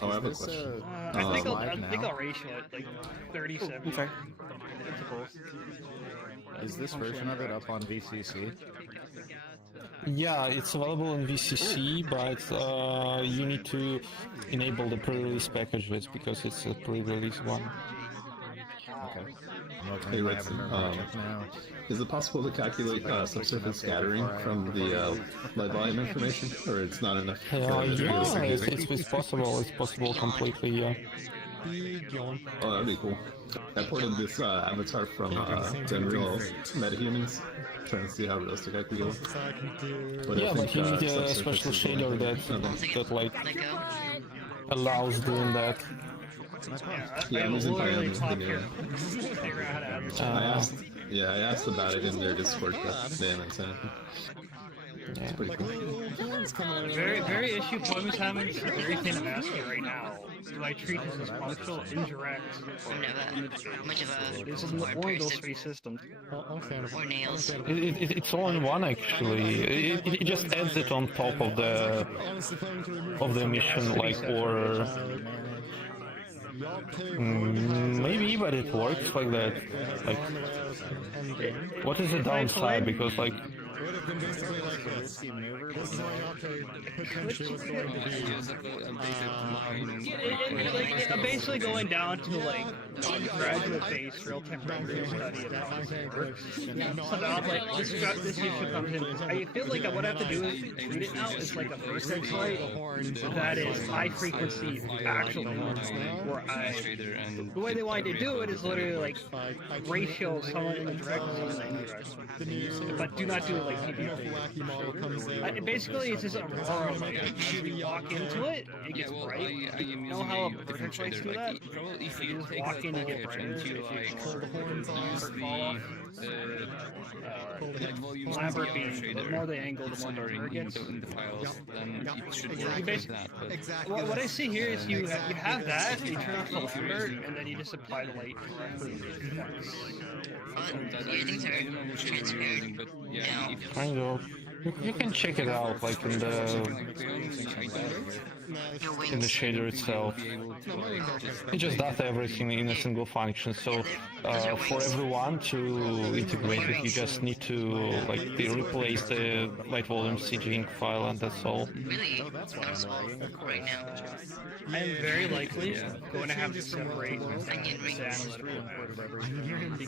Oh, I have a question. I think I'll ratio it like 37. Okay. Is this version of it up on VCC? Yeah, it's available in VCC, but you need to enable the pre-release packages because it's a pre-release one. Okay. Hey, Ritz, is it possible to calculate subsurface scattering from the light volume information, or it's not enough? Yeah, it's possible. It's possible completely. Yeah. Oh, that'd be cool. I ported this avatar from the Unreal Metahumans, trying to see how realistic I could go. Yeah, but you need a special shader that like allows doing that. Yeah, I'm using Python. I asked about it in their Discord, but they haven't said anything. It's pretty cool. Very issue Plum is having is the very thing I'm asking right now. Do I treat this as functional, indirect, or much of a is it one of those 3 systems? or nails? It's all in one actually. It just adds it on top of the emission, like, or maybe, but it works like that. Like, what is the downside? Because like. I'm basically going down to like graduate-based real-time rendering study of how this works. So now I'm like, this issue comes in. I feel like what I have to do is treat it now as like a vertex light that is high-frequency actual where the way they want to do it is literally like ratio someone in the direct and someone in the indirect. But do not do it like wacky model comes out. Basically, it's just a aurora light. As you walk into it, it gets bright. You know how vertex lights do that? If You you just take walk in, the you get package brighter. and you like use the light volumes Elaborate in the beam. The shader more they angle, the more darker it gets. in the files, then it should work You like basically- that. But Exactly. What I see here is you have that, you turn off the lambert, and then you just apply the light directly. I don't know what shader you're using, but yeah, if Kind of. You can check it out, like in the shader itself. It just does everything in a single function. So for everyone to integrate it, you just need to like replace the light volume CGing file, and that's all. Really? That's right now. I am very likely going to have to separate the analytical.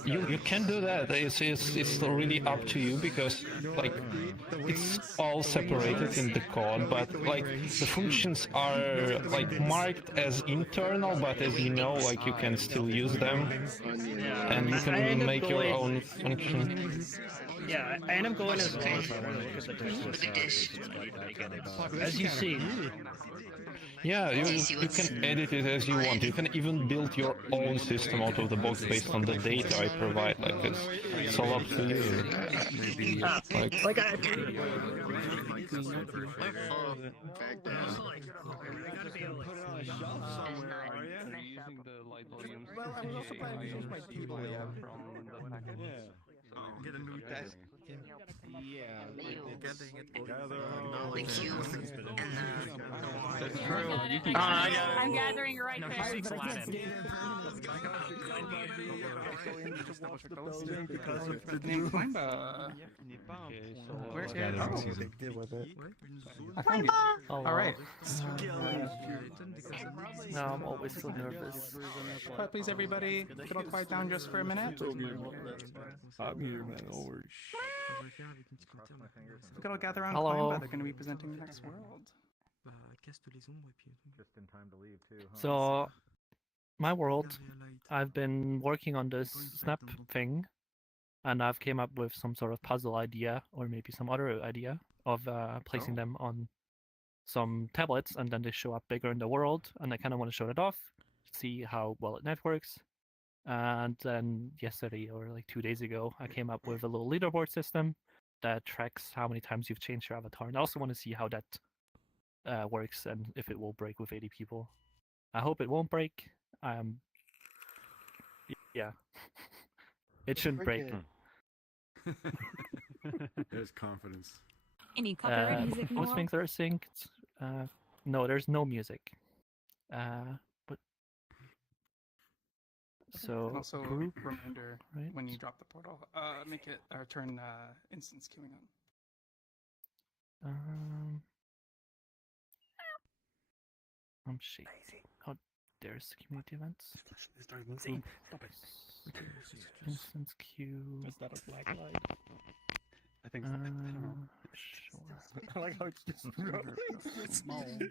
You can do that. It's really up to you because like it's all separated in the code, but like the functions are like marked as internal, but as you know, like you can still use them, and you can make your own function. Yeah, I end up going as well as I want to look at the text. As you see. Yeah, you can edit it as you want. You can even build your own system out of the box based on the data I provide. Like it's all up to you. Like I. Get a new desk. I'm gathering right there. Because of the name Climba. Where's it? I found you. All right. No, I'm always so nervous. Quiet, please, everybody. Could all quiet down just for a minute? I'm here, man. Don't worry. We could all gather around Hello. Climba. They're going to be presenting the next world. Just in time to leave too. Huh? So, my world, I've been working on this snap thing, and I've came up with some sort of puzzle idea, or maybe some other idea of placing them on some tablets, and then they show up bigger in the world, and I kind of want to show it off, see how well it networks. And then yesterday, or like 2 days ago, I came up with a little leaderboard system that tracks how many times you've changed your avatar, and I also want to see how that works and if it will break with 80 people. I hope it won't break. Yeah, it shouldn't break. There's confidence. Any copyright music Most more? things are synced. No, there's no music. But so And also, group, reminder right? when you drop the portal, make it or turn instance queuing on. I'm shaky. How there's community events? Stop it. Instance queue. Is that a black light? I think so. I don't know. Sure. I like how it's just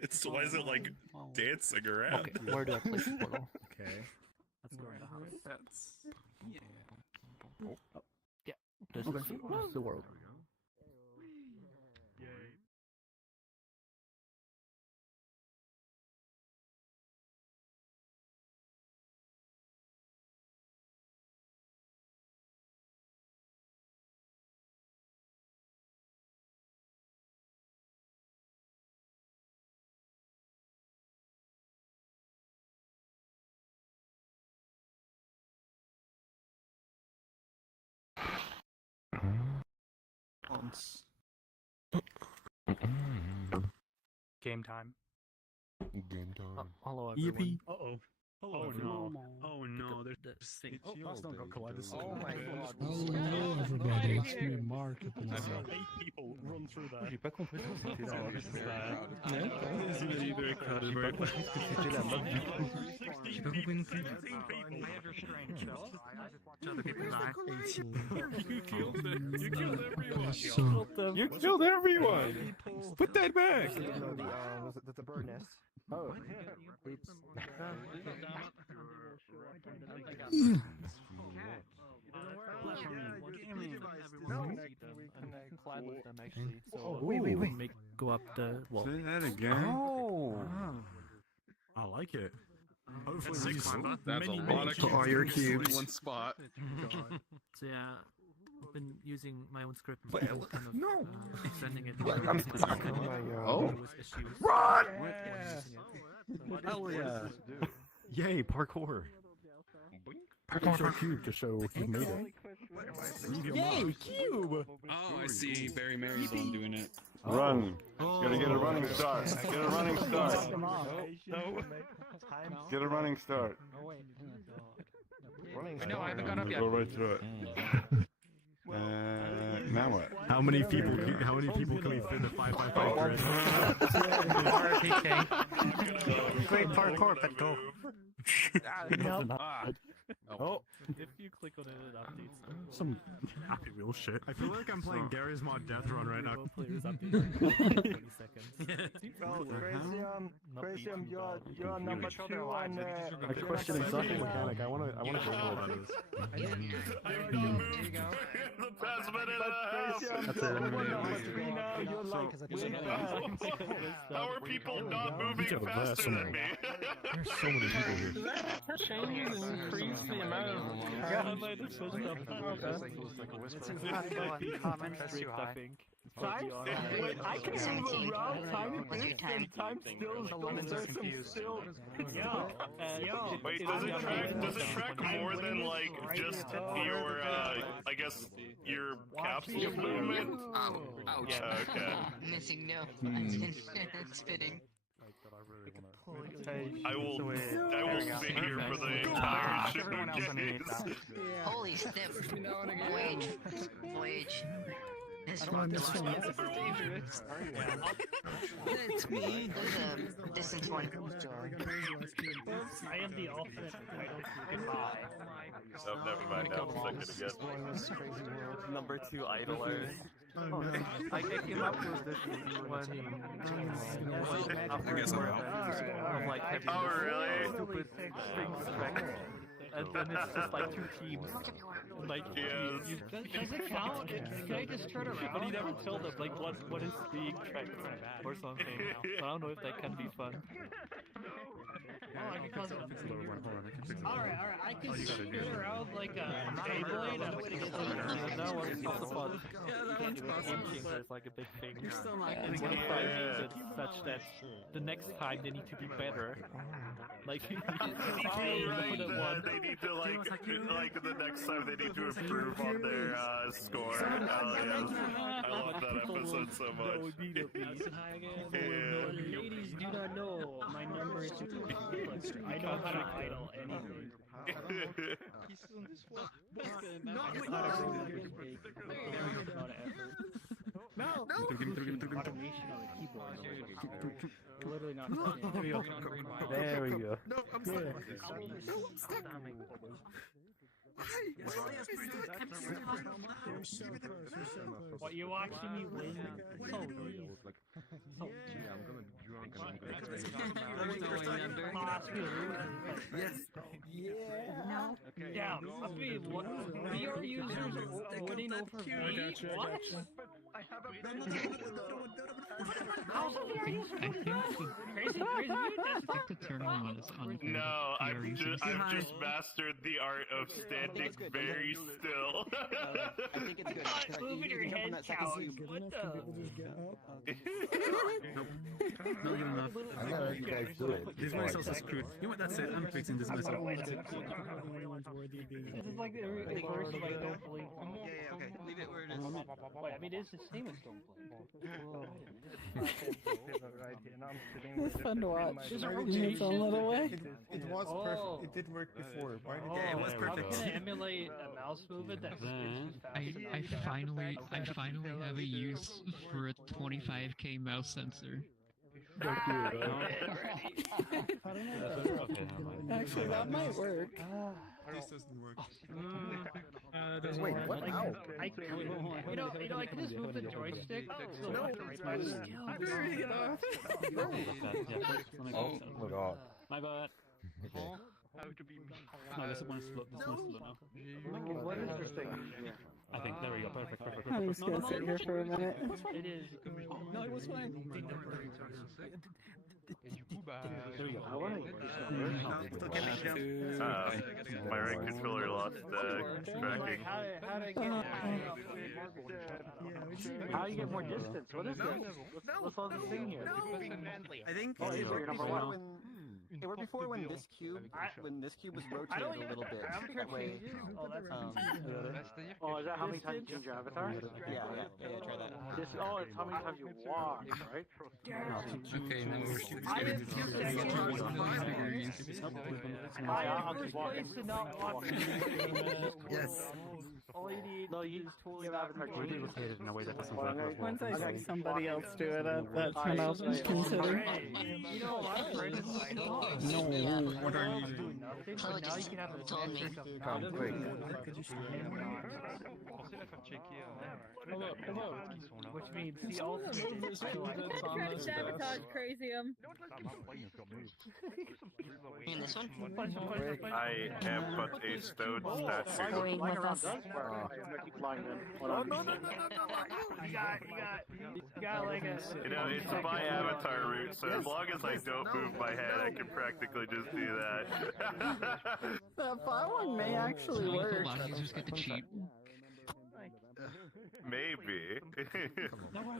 it's why is it like dancing around? Okay, where do I place the portal? Okay. Let's go into house. That's yeah. Yeah, this is the world. Game time. Game time. Hello everyone. Yippee. Uh-oh. Oh no. no. Oh no, there's thing. Oh, don't go kaleidoscope. Oh my god. Hello everybody, it's me Mark. I've had 8 people run through that. J'ai pas compris ce que c'était là. It's really very crowded, very J'ai pas compris ce que c'était la map du coup. J'ai pas compris non plus. You killed everyone! Put that back! The bird nest. Oh. Oops. clan with them actually. So wait. Make go up the wall. Say that again. Oh. I like it. Hopefully That's a lot of For all your cubes. in one spot. So yeah, I've been using my own script and Wait, kind of no. sending it. What? I'm stuck. Oh. Run! Hell yeah! Yay, parkour. Parkour. Show cube to show he made it. Yay, cube! Oh, I see Barry Mary's doing it. Run. Gotta get a running start. Get a running start. No. Get a running start. Oh wait. No, I haven't gone up yet. Go right through it. Now what? How many people can we fit in the 5x5 grid? Great parkour, but go. Oh. If you click on it, it updates. Some happy wheel shit. I feel like I'm playing Gary's Mod Death Run right now. Players update 20 seconds. Well, Crazium, you're number 2 on I question exactly mechanic. I wanna go where that is. The best minute How are people not moving faster than me? There's so many people here. Change and increase the amount of I can move around time and time still. Wait, does it track more than like just your I guess your capsule movement? Ouch. Yeah, okay. Missing no. It's fitting. I will sit here for the entire showcase. Holy snap. Voyage. This one is dangerous. It's me. There's a distance one. I am the ultimate Oh, never mind now. I'm second again. Number 2 idlers. I came up with this one after of like heavy stupid things track. And then it's just like 2 teams. Like, Does it count? Can I just turn around? But you never tell them like what is being tracked or something. So I don't know if that can be fun. Alright, I can spin around like a Beyblade. That was not the fun. There's like a big thing. You're still not getting it. Such that the next time they need to be better. Like, They need to like the next time they need to improve on their score. I love that episode so much. Ladies do not know my number is 2. I know how to idle anything. No! Automation on the keyboard. Literally not. There we go. No, I'm stuck. No, I'm stuck. What, you're watching me win? So Yes. No. Yeah. I mean, what? VR users are winning over me? What? How's a VR user winning that? Crazy, I think the turn on is on. No, I've just mastered the art of standing very still. I think it's good. Moving your head counts. What the? Not good enough. I know you guys do it. This myself is screwed. You know what? That's it. I'm fixing this myself. This is like the reverse of like don't blink. Yeah, okay. Leave it where it is. Wait, I mean, it's the same as don't blink. It's fun to watch. In its own little way. It was perfect. It did work before. Why did Yeah, it was perfect. How can I emulate a mouse movement that's I finally have a use for a 25k mouse sensor. Actually, that might work. This doesn't work. Wait, what? How? I can just move the joystick. No, it's my skill. Oh my god. My bad. How to be me. No, this one is slow. This one is slow now. What is this thing? I think there we go. Perfect. I'm just gonna sit here for a minute. It is. No, it was fine. There we go. I want my right controller lost tracking. How do you get more distance? What is this? What's all this thing here? I think Oh, you're number one. It was before when this cube was rotated a little bit. That way. Oh, is that how many times you change your avatar? Yeah, try that. It's how many times you walk, right? Okay, now we're I'll keep walking. Yes. All you need. No, you totally have avatar change. Rotated in a way that doesn't work. Once I see somebody else do it, that's when I'll consider. You know, a lot of friends. No, what are you doing? But now you can have a Come mix quick. Hello. Which means see all the Try to sabotage Crazium. And this one? I am but a stone statue. Going with us. You know, it's my avatar route, so as long as I don't move my head, I can practically just do that. That fire one may actually So work. you just get to cheat. Maybe.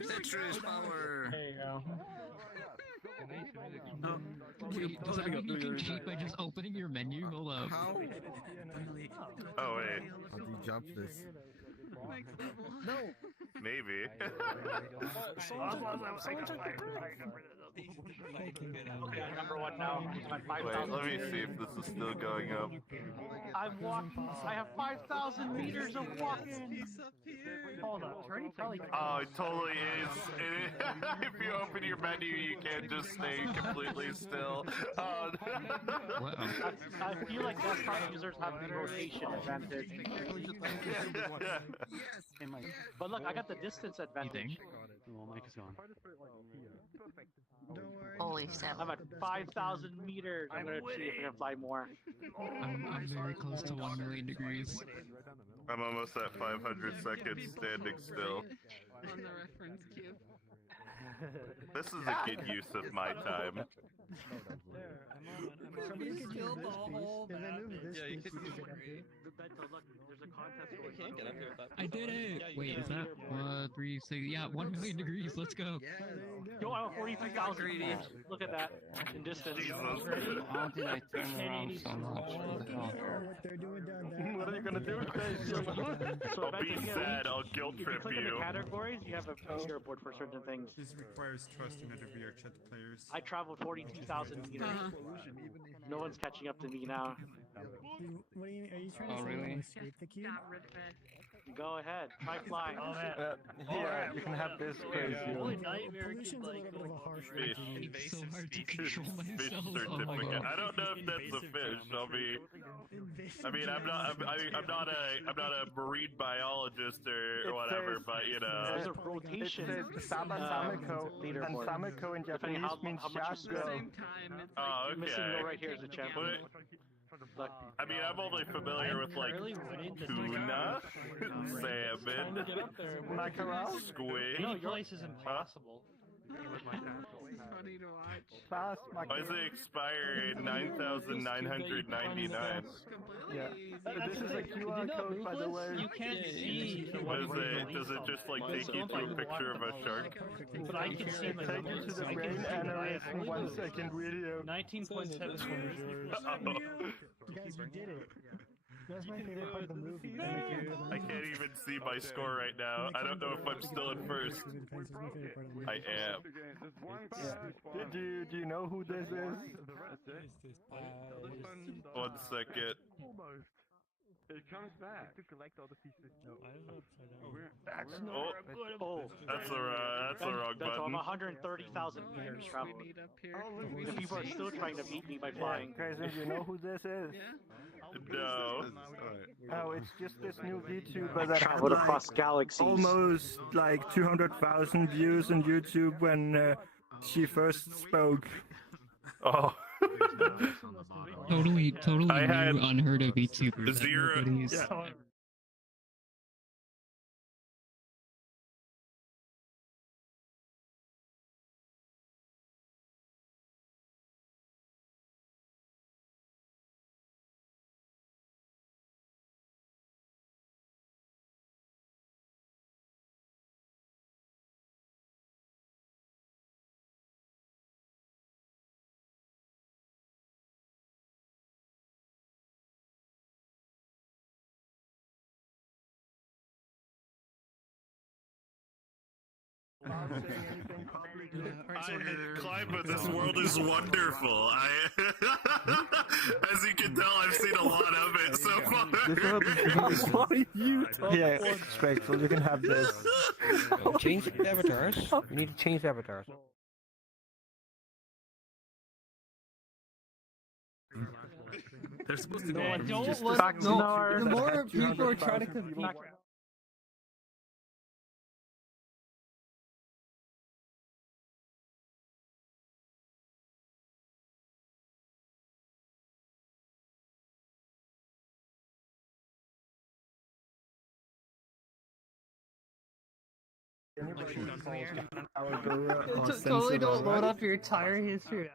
Citrus power. There you go. Wait, does that mean you can cheat by just opening your menu? Hold up. How? Oh wait. How do you jump this? No. Maybe. Okay, I'm number one now. Wait, let me see if this is still going up. I've walked. I have 5,000 meters of walking. Hold on. Oh, it totally is. If you open your menu, you can't just stay completely still. Oh, no. I feel like desktop users have the rotation advantage. But look, I got the distance advantage. Well, Mike is gone. Holy snap. I'm at 5,000 meters. I'm gonna see if I can fly more. I'm very close to 1 million degrees. I'm almost at 500 seconds standing still. On the reference cube. This is a good use of my time. Somebody could kill the whole map. Yeah, you could do it. Look, there's a contest going on. You can't get up here with that. I did it! Wait, is that 3, 6? Yeah, 1 million degrees. Let's go. Yo, I'm at 43,000 meters. Look at that in distance. How did I turn around so much? What are you gonna do? I'll be sad, I'll guilt trip If you click on you. the categories, you have a leaderboard for certain things. This requires trust in other VRChat players. I traveled 42,000 meters. No one's catching up to me now. What are you trying to Oh, say? really? Escape the cube? Go ahead, try flying. Yeah, you can have this crazy. Pollution's a little bit of a harsh word. It's so hard to control Fish myself. Oh my certificate. god. I don't know if that's a fish. I mean, I'm not a marine biologist or whatever, but you know. There's a rotation. It says Samako, and Samako in Japanese means shark girl. Oh, Missing okay. no right here is a champion. Look, I mean, I'm only familiar with like tuna, salmon, mackerel, squid. no, your place is impossible. Funny to watch. fast Why mackerel. does it expire in 9,999? Yeah. This is a QR code, by the way. You can't see. Does it just like take you to a picture of a shark? But I can see my Take you to the brain aneurysm 1 second video. 19.7. Guys, you did it. That's my favorite part of the movie. I can't even see my score right now. I don't know if I'm still in first. I am. Yeah. Do you know who this is? 1 second. It comes back. To collect all the pieces. No, I don't know. Oh, that's the wrong That's button. 130,000 meters traveled. The people are still trying to beat me by flying. Crazy, do you know who this is? No. Oh, it's just this new VTuber that had Traveled like across galaxies. almost like 200,000 views on YouTube when she first spoke. Oh. Totally I had new, unheard of VTubers. zero- Nobody's- yeah. Climate, this world is wonderful. As you can tell, I've seen a lot of it so far. What are you talking Yeah, Spectral, you can have this. Change the avatars. We need to change the avatars. They're supposed to No, be don't just let PhaxeNor. the more people are trying to compete. Totally don't load up your entire history now.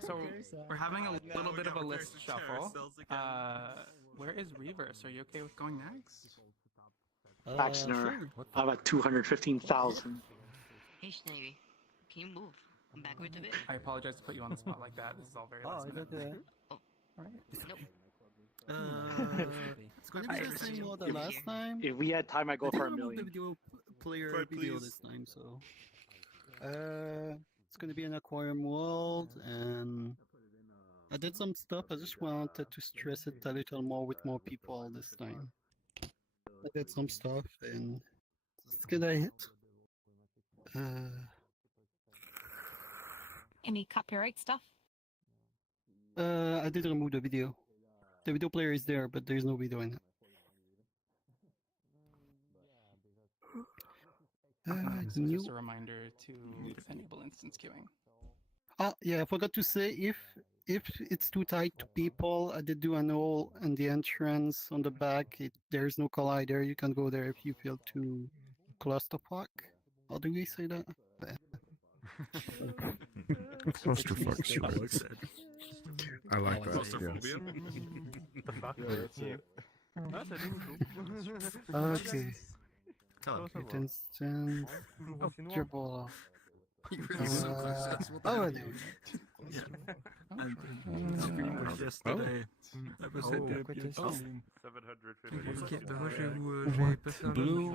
So we're having a little bit of a list shuffle. Where is Reverse? Are you okay with going next? PhaxeNor. I'm at 215,000. Hey, Schneidy, can you move backwards a bit? I apologize to put you on the spot like that. This is all very last minute. Oh, nope. It's going to be the same model last time. If we had time, I'd go for a million. Video player video this time, so it's going to be an aquarium world, and I did some stuff. I just wanted to stress it a little more with more people this time. I did some stuff, and it's gonna hit. Any copyright stuff? I did remove the video. The video player is there, but there's no video in it. Just a reminder to enable instance queuing. Yeah, I forgot to say, if it's too tight to people, I did do an hole in the entrance on the back. There's no collider. You can go there if you feel too clusterfuck. How do we say that? Clusterfuck, she likes it. I like that. Claustrophobia? The fuck? Okay. Hello. Instance. Oh, dribble. Oh, there. Yesterday. I was at the 750. Blue.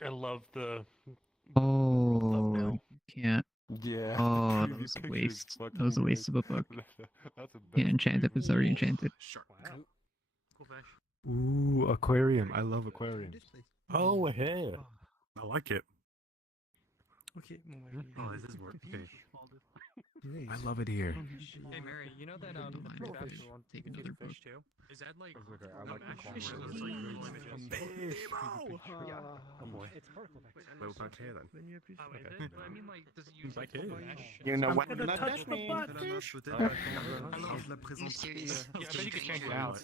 I love the. Oh, can't. Yeah. Oh, that was a waste. That was a waste of a book. Can't enchant if it's already enchanted. Ooh, aquarium. I love aquariums. Oh, hey. I like it. Okay. Oh, this is work. Okay. I love it here. Hey Mary, you know that Take another book. Is that like fish. Oh boy. It's particle vector. Well, okay then. Oh, is it? I mean, like, does it use like it? You know what? Gonna touch the butt, fish. Mysterious. Yeah, I bet you could change it out.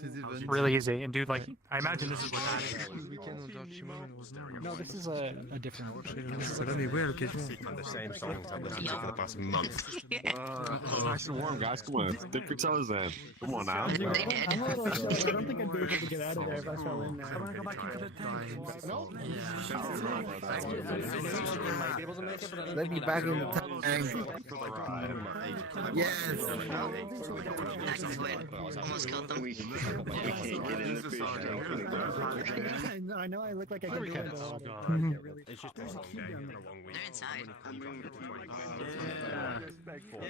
Really easy. And dude, like, I imagine this is what that is. No, this is a different. Ça donne des voix à l'occasion. On the same songs I've listened to for the past month. It's nice and warm, guys. Come on, dip your toes in. Come on now. I'm a little shy. I don't think I'd be able to get out of there if I fell in there. I want to go back into the tank. No. Let me back in the tank. Yes. Almost killed them. I know I look like I can do it, It's just They're inside.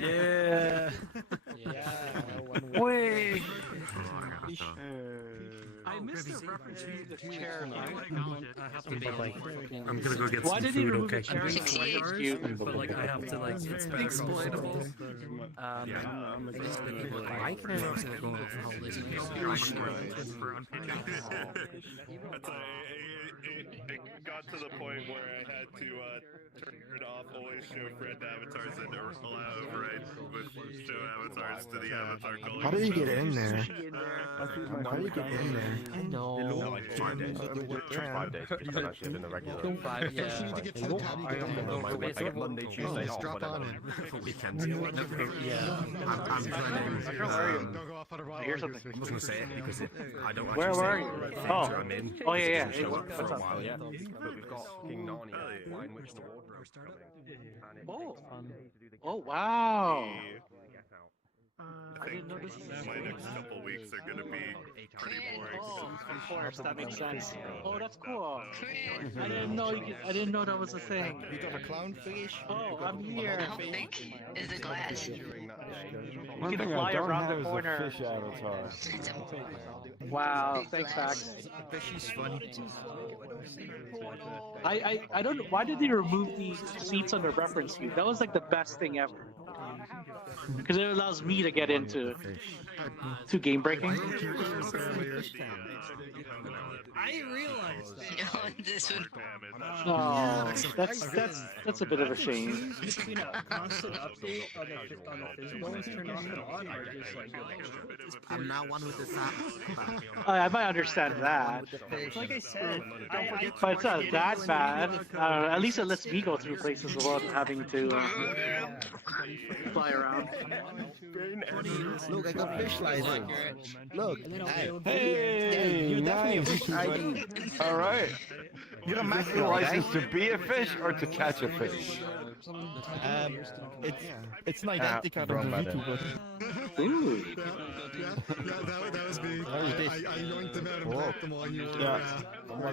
Yeah. Wait. I missed the reference to the chair. I'm gonna go get Why some did he food, remove okay? the chair? 68. But like I have to like exploitable. It got got to the point where I had to turn off always show friend avatars and allow override with show avatars to the avatar color. How do you get in there? Why do you get in there? I know. Like 5 days. 5 days. I don't actually have in the regular. You need to get to the tab, you I get Monday, Tuesday off. drop on it. For weekends. Yeah. I'm planning. Don't go off on a raw. Here's something. I was going to say it because I don't Where actually are say you? it. Oh. I'm in. Oh, yeah, yeah. Show up for What's a up? while yet. But we've got King Narnia, Wine Witch the Wardrobe coming. Oh. Oh, wow. I didn't know this. My next couple weeks are gonna be pretty boring. Oh, of course, that makes sense. Oh, that's cool. I didn't know. I didn't know that was a thing. You got a clownfish? Oh, I'm here. How big is the glass? You can fly around the corner. Wow, thanks, Fax. Fish is funny. I don't know. Why did they remove the seats on the reference view? That was like the best thing ever. Because it allows me to get into game breaking. I realized that. No, this would. Oh, that's a bit of a shame. Between a constant update on the physical ones turned off and on, or just like. I'm now one with the sound. I might understand that. Like I said, But it's not that bad. At least it lets me go through places without having to fly around. Look, I got fish license. Look, hey, you nice. All right. You don't max your license to be a fish or to catch a fish? It's an identical to YouTuber. Ooh. That was me. I yoinked them out and dropped them on you. Yeah.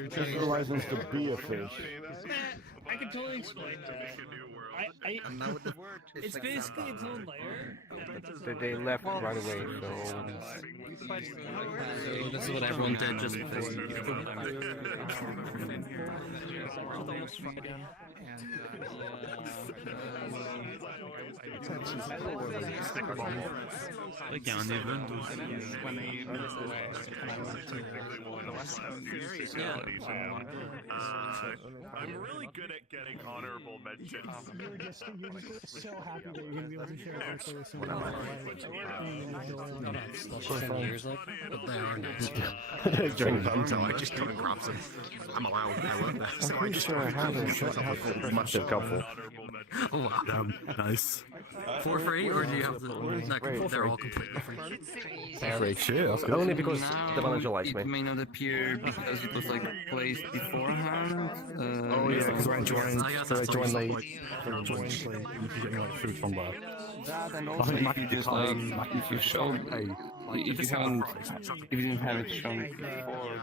Just your license to be a fish. I can totally explain that. It's basically its own layer. They left right away, so... That's what everyone did just before. Il y a un event I'm really good at getting honorable mentions. You're just so happy that you're gonna be able to share a birthday with someone. During Valentine, I just come and grab some. I'm allowed. I work there. So I just have a massive couple. Nice. For free, or do you have to? They're all completely free. Free shit. Only because the manager likes me. It may not appear because it was like placed beforehand. Oh yeah, because I joined late. You can get me like food from that. That and also if you just like if you show if you didn't have it shown before.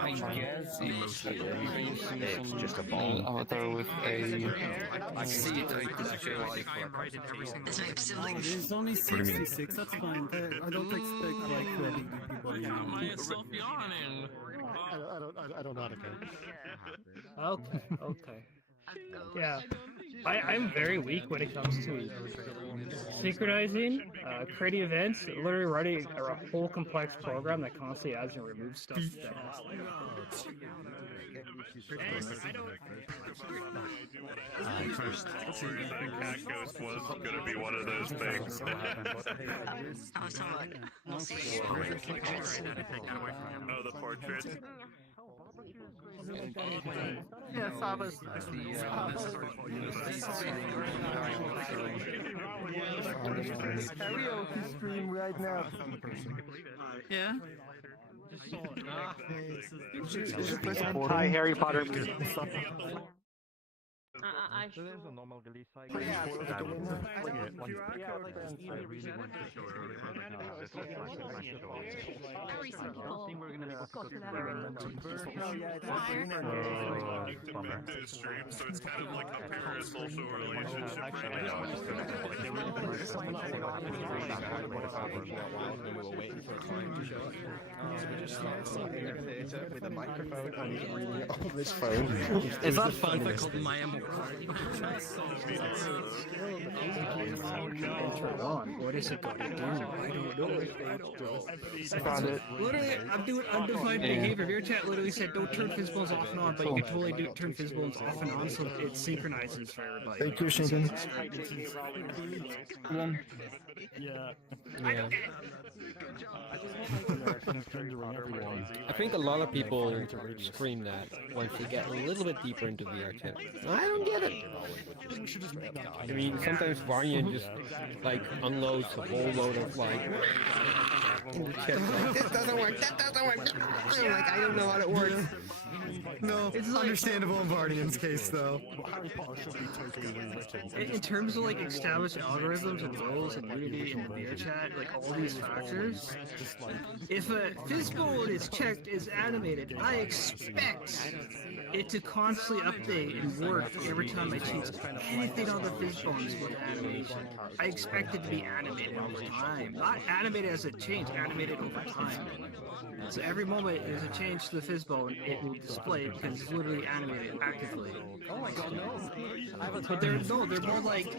I guess it's just a ball avatar with a. I see it. It's only 66, that's fine. I don't expect like people. I don't know how to go. Okay. Yeah, I'm very weak when it comes to synchronizing, creating events, literally writing a whole complex program that constantly adds and removes stuff. Cat Ghost was going to be one of those things. Oh, the portrait. Yeah, Saba's. Karaoke stream right now. Yeah. Hi, Harry Potter. There's a normal release cycle. Stream, so it's kind of like a parasocial relationship. With a microphone and he's reading it on this phone. Is that fun called My Amor? What is it going to do? I don't know. Found it. Literally, I'm doing undefined behavior. VRChat literally said don't turn fizzbones off and on, but you can totally turn fizzbones off and on so it synchronizes for everybody. Thank you, Shinken. Yeah. I think a lot of people scream that once they get a little bit deeper into VRChat. I don't get it. I mean, sometimes Varnian just like unloads a whole load of like, this doesn't work, that doesn't work. I'm like, I don't know how it works. No, it's understandable in Varnian's case though. In terms of like established algorithms and rules and unity and VRChat, like all these factors, if a fizzbone is checked as animated, I expect it to constantly update and work every time I change anything on the fizzbones with animation. I expect it to be animated over time, not animated as a change, animated over time. So every moment there's a change to the fizzbone, it will display because it's literally animated actively. Oh my god, no! But they're more like,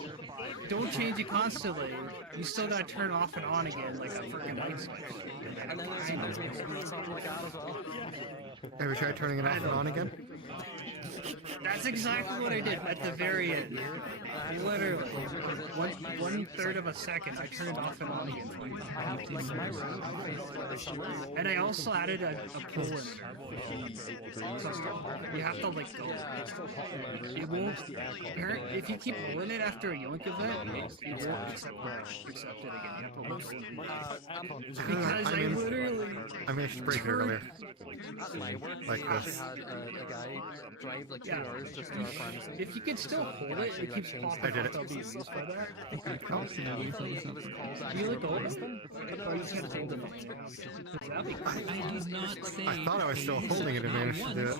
don't change it constantly. You still gotta turn off and on again like a freaking light switch. Have you tried turning it off and on again? That's exactly what I did at the very end. Literally, one third of a second, I turned off and on again. And I also added a pull limiter. You have to like go. It won't. If you keep pulling it after a yoink event, it won't accept it again. You have to because I literally. I managed to break it earlier. Like this. Yeah. If you can still hold it, it keeps popping. I did it. I thought I was still holding it and managed to do it.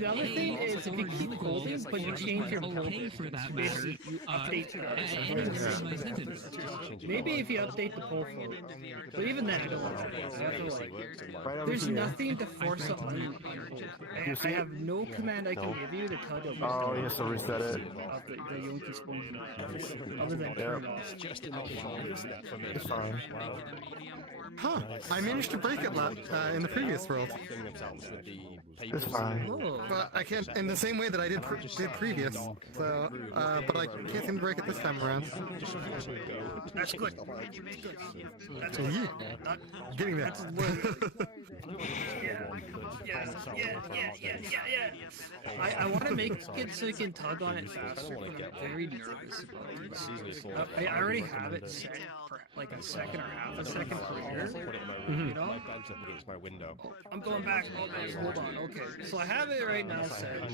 The other thing is if you keep holding, but you change your pull, basically you update it. Maybe if you update the pull flow. But even then, I don't like it. There's nothing to force it on. I have no command I can give you to tell you. Oh, he has to reset it. The Yonki spoon. Other than turn it off. It's fine. Huh, I managed to break it in the previous world. It's fine. But I can't, in the same way that I did previous, so, but I can't seem to break it this time around. That's good. That's good. Getting there. Yeah. I want to make it so you can tug on it faster, but I'm very nervous about this. I already have it set for like a second or half a second per year. You know? I'm going back. Hold on. Okay. So I have it right now set.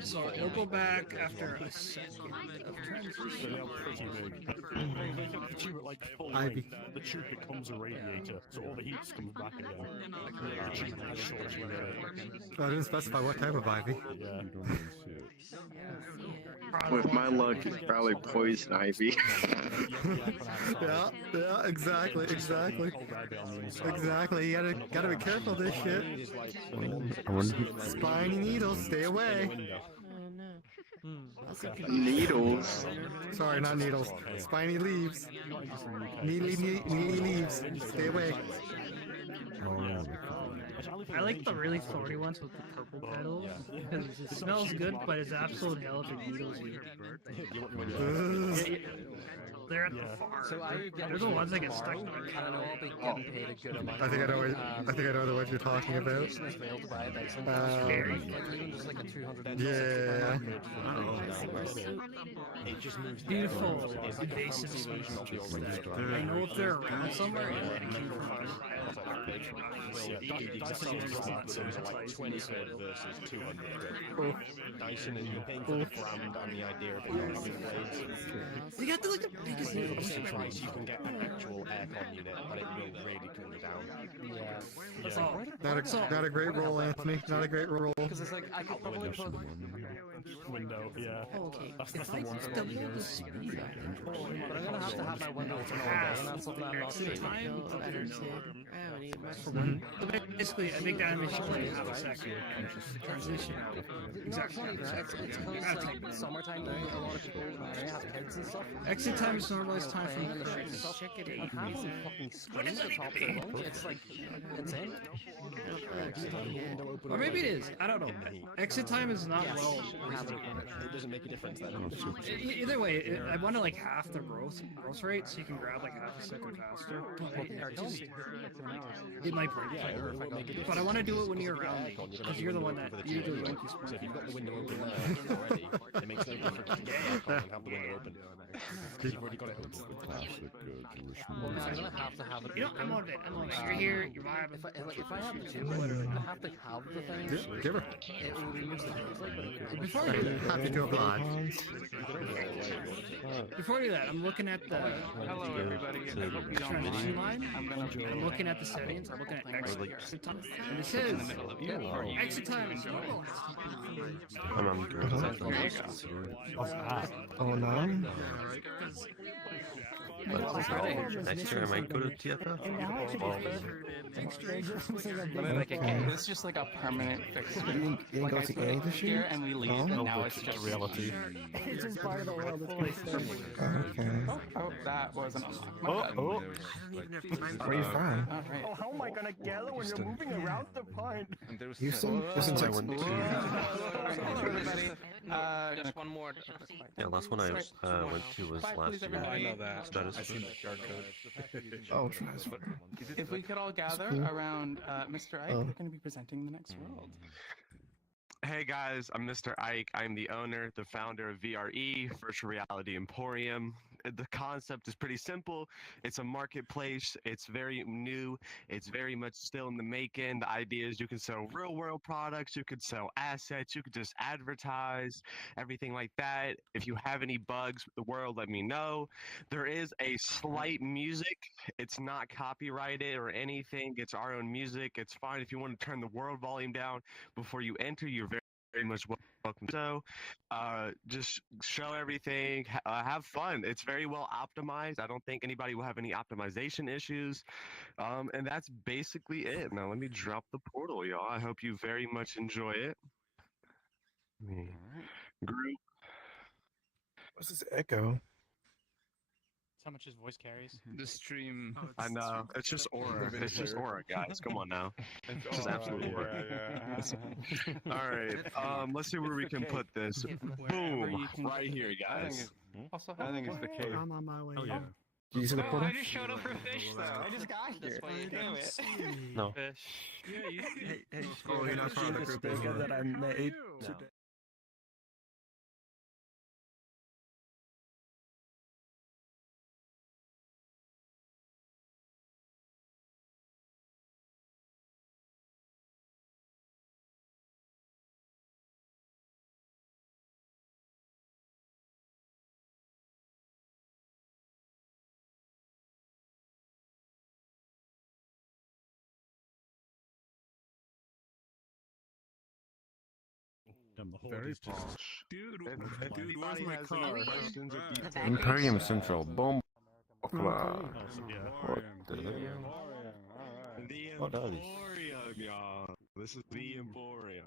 So it'll go back after a second of transition. Ivy. The tube becomes a radiator, so all the heat comes back again. I didn't specify what type of ivy. With my luck, it's probably poison ivy. yeah, exactly. You gotta be careful of this shit. Spiny needles, stay away. Needles? Sorry, not needles. Spiny leaves. Needly leaves. Stay away. I like the really thorny ones with the purple petals because it smells good, but it's absolute hell if it needles you. They're at the farm. They're the ones that get stuck. I think I know the ones you're talking about. Yeah. Beautiful invasive species. I know if they're around somewhere, and then it came from like 20 quid versus 200 quid. Dyson is painfully frowned on the idea of blades. You got the biggest needles. You can get an actual aircon unit, but it will really cool it down. Not a great roll, Anthony. Not a great roll. Because it's like I could probably put window. Yeah. Okay. That's the one. But I'm gonna have to have my window open all day, and that's something I'm not doing. Basically, I make that animation play half a second. Transition. Exactly. It's summertime now. A lot of people may have kids and stuff. Exit time is normalized time from check it out. have them fucking scream at the top of their lungs. It's like insane. Or maybe it is. I don't know. Exit time is not well. It doesn't make a difference then. Either way, I want to like half the growth rate, so you can grab like half a second faster. It might break. But I want to do it when you're around me, because you're the one that usually won't be So if you've got the window open there already, it makes no difference to get the icon and have the window open. Because you've already got it open. Well, no, I'm gonna have to have it. You know, I'm on it. I'm like, you're here, you're vibing. If I have the two, I have to have the thing. Give her. It will remove the things. Before I do that, Happy to oblige. Before I do that, I'm looking at the Hello, everybody. I hope you don't transition mind. line. I'm looking at the settings. I'm looking at exit time, and it says exit time is I'm on Oh no. Next year I might go to theater. It's just like a permanent fix. You ain't go to A this year? And we leave, Oh. and now it's just reality. It's just part of the world. Okay. Oh, that wasn't. Oh. Where you from? Oh, how am I gonna gather when you're moving around the point? Houston? Houston, Texas. Just one more. Yeah, last one I went to was last year. I know that. Status. I've seen the QR code. Oh, transfer. If we could all gather around Mr. Ike, we're going to be presenting the next world. Hey guys, I'm Mr. Ike. I'm the owner, the founder of VRE, Virtual Reality Emporium. The concept is pretty simple. It's a marketplace. It's very new. It's very much still in the making. The idea is you can sell real world products. You could sell assets. You could just advertise, everything like that. If you have any bugs with the world, let me know. There is a slight music. It's not copyrighted or anything. It's our own music. It's fine if you want to turn the world volume down before you enter. You're very much welcome. So just show everything, have fun. It's very well optimized. I don't think anybody will have any optimization issues, and that's basically it. Now let me drop the portal, y'all. I hope you very much enjoy it. Group. What's this echo? How much his voice carries? The stream. I know. It's just aura. It's just aura, guys. Come on now. It's just absolute aura. All right. Let's see where we can put this. Boom. Right here, guys. I think it's the cave. I'm on my way. Did you see the portal? I just showed up for fish, though. I just got here. No. Hey, Oh, you're not part of the group anymore. that I made today. Very posh. Dude, where's my car? Imperium Central. Boom. What the hell? The Emporium, y'all. This is the Emporium.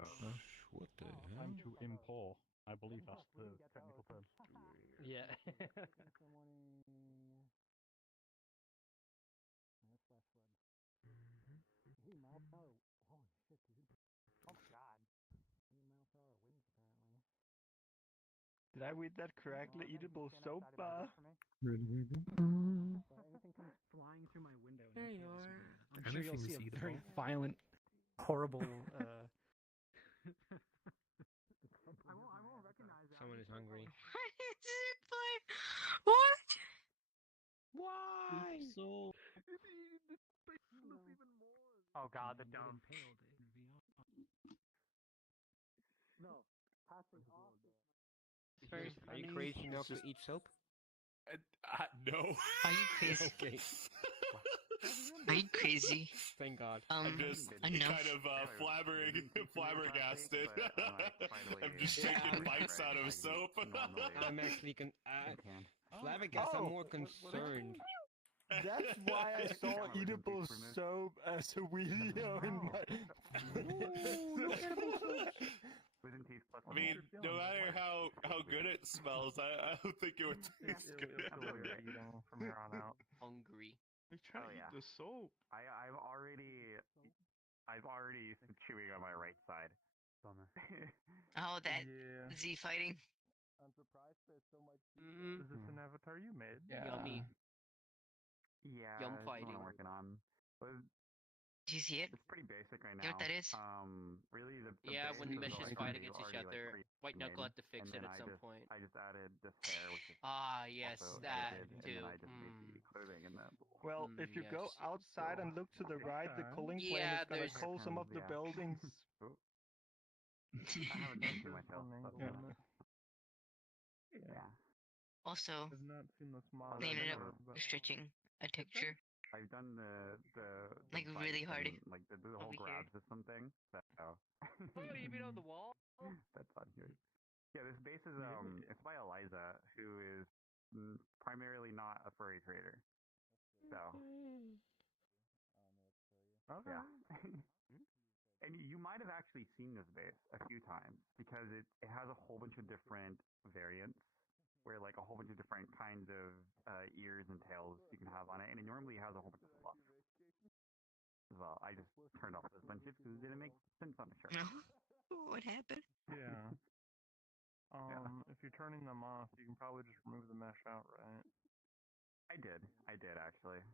What the hell? Time to import. I believe that's the technical term. Yeah. Did I read that correctly? Edible soap bar? Anything comes flying through my window. There you are. I'm sure you'll see a very violent, horrible. I won't recognize that. Someone is hungry. What? Why? So. Oh god, the dome. No, passing off. Are you crazy enough to eat soap? No. Are you crazy? Okay. Are you crazy? Thank God. I'm just I know. kind of flabbergasted. I'm just taking bites out of soap. I'm actually flabbergasted. I'm more concerned. That's why I saw edible soap as a video in my. I mean, no matter how good it smells, I don't think it would taste good. Hungry. Oh yeah. The soap. I've already chewing on my right side. Oh, that Yeah. Z fighting. I'm surprised there's so much. Mm. Is this an avatar you made? Yummy. Yeah, Yum that's what fighting. I'm working on. But Do you see it? it's pretty basic right now. You know what that is? Really the Yeah, when the basics meshes are fight already- against each already, like, other, White pre-made, Knuckle had to fix and it then at some point. I just added this hair, which is Ah, yes, also that edited, too. and then I just made the clothing and that. Well, if you go yes. outside and look to the right, the cooling plane Yeah, is gonna there's- cool some of the Yeah. buildings. I haven't done too much else. Yeah. Yeah. Also, I've not seen this model. they ended before, up but- stretching a texture. I've done the Like, really bike hard. and, like the whole Over grab here. system thing. So Oh, you mean on the wall? that's on here. Yeah, this base is it's by Eliza, who is primarily not a furry trader. So Okay. yeah. And you might have actually seen this base a few times because it has a whole bunch of different variants where like a whole bunch of different kinds of ears and tails you can have on it, and it normally has a whole bunch of fluff. Well, I just turned off this bunch because it didn't make sense on the shirt. What happened? Yeah. If you're turning them off, you can probably just remove the mesh out, right? I did actually.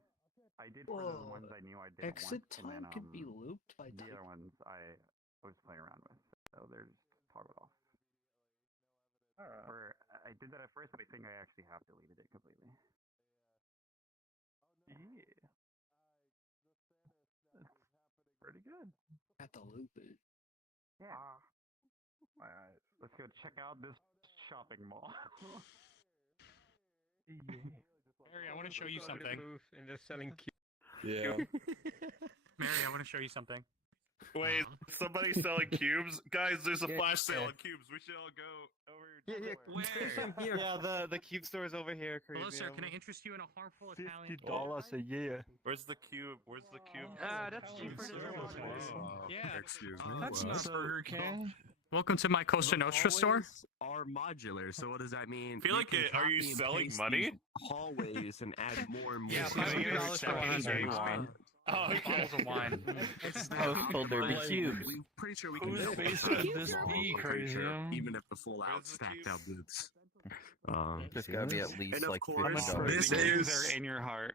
I did for the ones I knew I didn't Exit want, and then time could be looped by the type. other ones I was playing around with, so they're just toggled off. Alright. Or I did that at first, but I think I actually have deleted it completely. Yeah. That's pretty good. Have to loop it. Yeah. My eyes. Let's go check out this shopping mall. Mary, I want to show you something. And they're selling Yeah. Mary, I want to show you something. Wait, somebody's selling cubes? Guys, there's a Yeah, flash sale yeah. on cubes. We should all go over Where? Yeah, the cube store is over here. Hello, Crazy. sir. Can I interest you in a harmful Italian? $50 a year. Where's the cube? Where's the cube? That's cheaper than Yeah. Excuse me. That's what? not Burger King. Welcome to my Costa Nostra store. Are modular, so what does that mean? Feel like can are you copy and selling paste money? these hallways and add more and more. Yeah, $500 for 100 wine. Oh, okay. Bottles of wine. Household derby cube. We're pretty sure we can Whose build face one. could this be, Crazy? Even if the full out stacked out boots. There's gotta be at least and of like course, $50. this The cubes is are in your heart.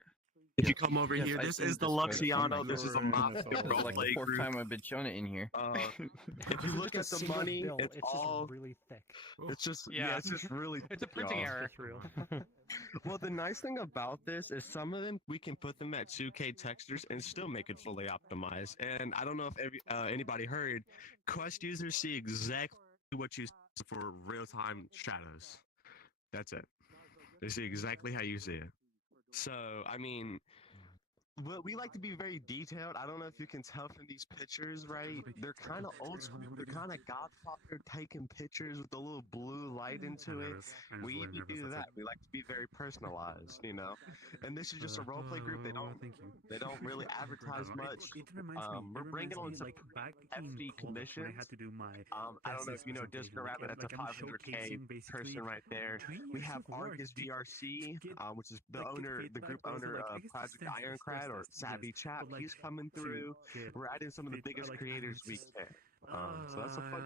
If you come over Yes, here, I've this seen is the this photo. Luxiano. This is a mafia This is like the roleplay fourth group. time I've been showing it in here. If you look at the money, it's all really thick. It's just Yeah. it's just really. It's a printing error. Well, the nice thing about this is some of them we can put them at 2K textures and still make it fully optimized. And I don't know if anybody heard, Quest users see exactly what you see for real-time shadows. That's it. They see exactly how you see it. So, I mean, we like to be very detailed. I don't know if you can tell from these pictures, right? They're kind of old school. They're kind of Godfather taking pictures with a little blue light into it. We do that. We like to be very personalized, you know. And this is just a roleplay group. They don't really advertise much. We're bringing on some hefty commissions. I don't know if you know Disco Rabbit. That's a 500K person right there. We have Argus VRC, which is the owner, the group owner of Project Ironclad or Savvy Chap. He's coming through. We're adding some of the biggest creators we can. So that's a fun.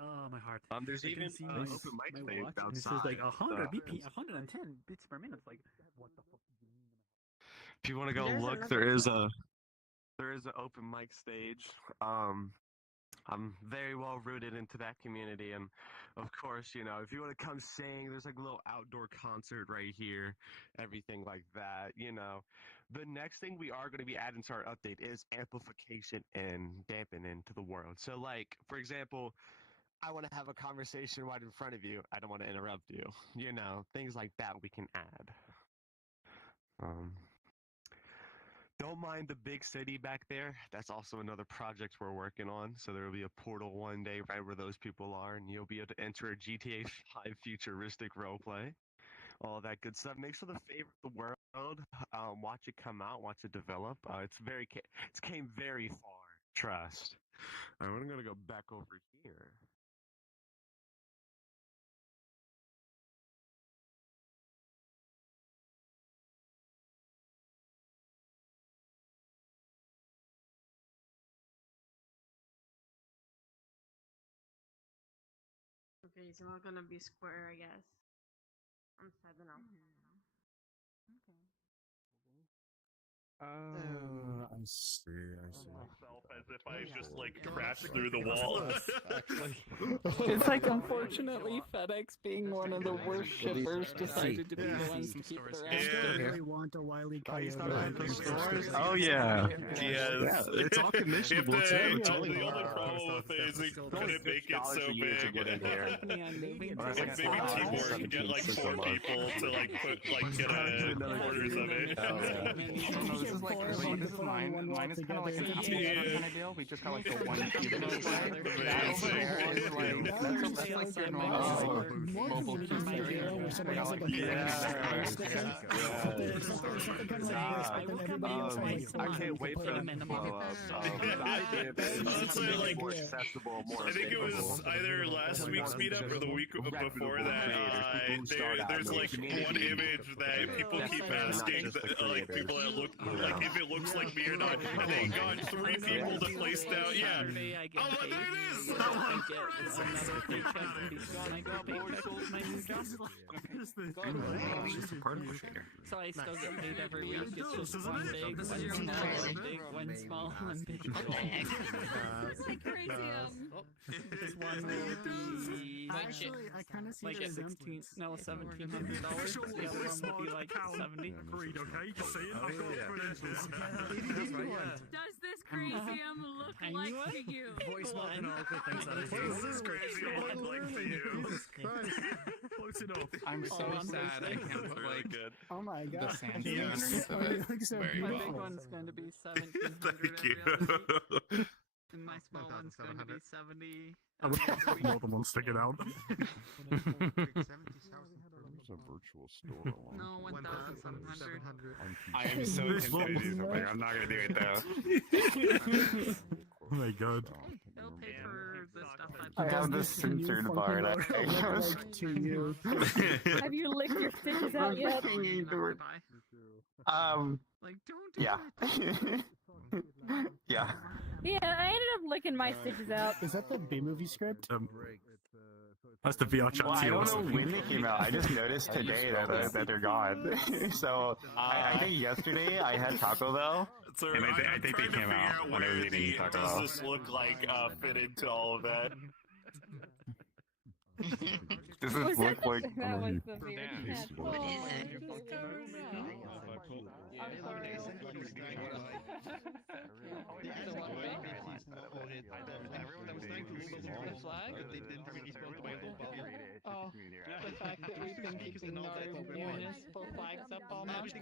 Oh, my heart. There's I can even see open my mic watch, stage and this outside. is like 100 so- BP, 110 bits per minute. It's like, what the fuck? If you want to go There's look, another- there is an open mic stage. I'm very well rooted into that community, and of course, you know, if you want to come sing, there's like a little outdoor concert right here, everything like that. You know, the next thing we are going to be adding to our update is amplification and dampening to the world. So, like for example, I want to have a conversation right in front of you. I don't want to interrupt you. You know, things like that we can add. Don't mind the big city back there. That's also another project we're working on. So there will be a portal one day right where those people are, and you'll be able to enter a GTA 5 futuristic roleplay. All that good stuff. Make sure to favorite the world. Watch it come out. Watch it develop. It's came very far. Trust. All right, I'm gonna go back over here. Okay, so we're gonna be square, I guess. I'm sad now. I see. Myself as if I just like crashed through the wall. It's like, unfortunately, FedEx, being one of the worst shippers, decided to be the ones to keep their ass really want a Wily Coyote. Oh yeah. Yes. It's all commissionable too. The only problem with it is it couldn't make it so big. To get in here. If maybe Timor could get like 4 people to like put like get orders of it. This is mine. Mine is kind of like an Apple kind of deal. We just got like the one cubic display. That's like your normal mobile I can't wait for them to blow up. More accessible, more I think it was either last week's meetup or the week before that. There's like one image that people keep asking, like people that look like if it looks like me or not, and they got 3 people to place down. Yeah. Oh, there it is. So I still get paid every week. It's just one big, one small, one big, one big. This one will be Actually, I kind of see like the $1,700. The other one will be like 70. Agreed, okay? Just say it. Does this crazium look like to you? Voice one and all good things out of you. Does this crazium look like to you? Close enough. I'm so sad I can't put like Oh my god. the sand underneath of it. Looks so My beautiful. big one's going to be 1,700. Thank you. And my small one's going to be 70. I would more than one sticking out. There's a virtual store. No, 1,700. I am so tempted to do something. I'm not gonna do it though. Oh my god. They'll pay for the stuff I have this censored part. Have you licked your stitches out yet? Like, don't do Yeah. Yeah. Yeah, I ended up licking my stitches out. Is that the B-movie script? That's the VRChat. Well, I don't know when they came out. I just noticed today that they're gone. So I think yesterday I had Taco Bell, and I think they came out when I was eating Taco Bell. Does this look like fit into all of that? Does this look like? That was the VRChat. What is it? Oh, the fact that we've been keeping our municipal flags up all month,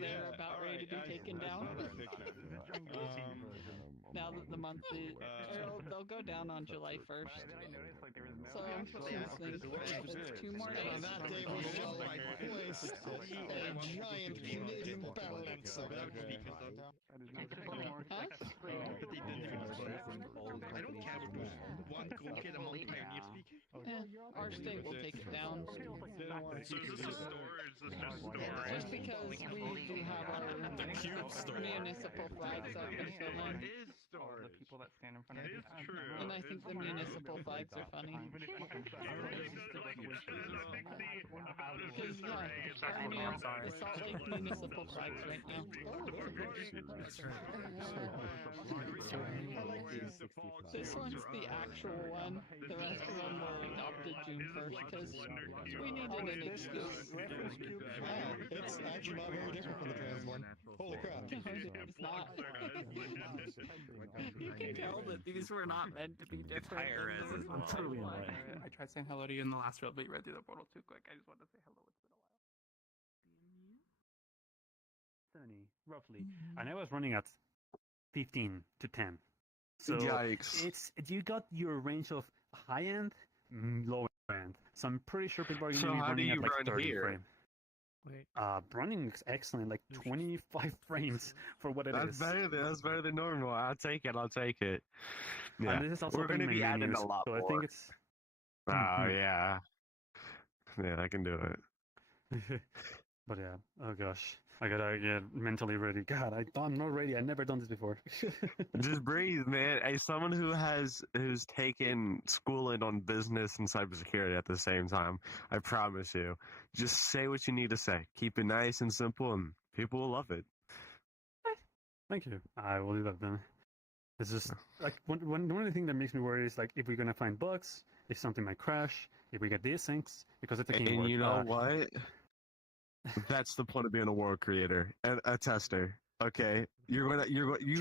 they're about ready to be taken down. Now that the month is, they'll go down on July 1st. So, 2 things. 2 more days. That day we shall place a giant Canadian battle axe. Our state will take it down. Just because we do have our municipal flags up until then. The people that stand in front of it. And I think the municipal flags are funny. Because, yeah, the Salt Lake municipal flags right now. This one's the actual one. The rest of them were adopted June 1st because we needed an excuse. Wow, it's actually not very different from the trans one. Holy crap. It's not. You can tell that these were not meant to be different. I'm truly I tried saying hello to you in the last row, but you read through the portal too quick. I just wanted to say hello. It's been a while. 70, roughly. And I was running at 15 to 10. So Yikes. you got your range of high end, low end. So I'm pretty sure people are going to be how do running you at like run 30 here? frames. Running is excellent, like 25 frames for what it is. That's better than normal. I'll take it. Yeah. And this is also We're going to be adding menus, a lot so more. I think it's. Oh, yeah. Yeah, I can do it. But yeah, oh gosh. I gotta get mentally ready. God, I'm not ready. I've never done this before. Just breathe, man. As someone who's taken schooling on business and cybersecurity at the same time, I promise you, just say what you need to say. Keep it nice and simple, and people will love it. Thank you. I will do that then. It's just like one of the things that makes me worry is like if we're gonna find bugs, if something might crash, if we get desyncs, because it's a game And work. you know what? That's the point of being a world creator and a tester. Okay, you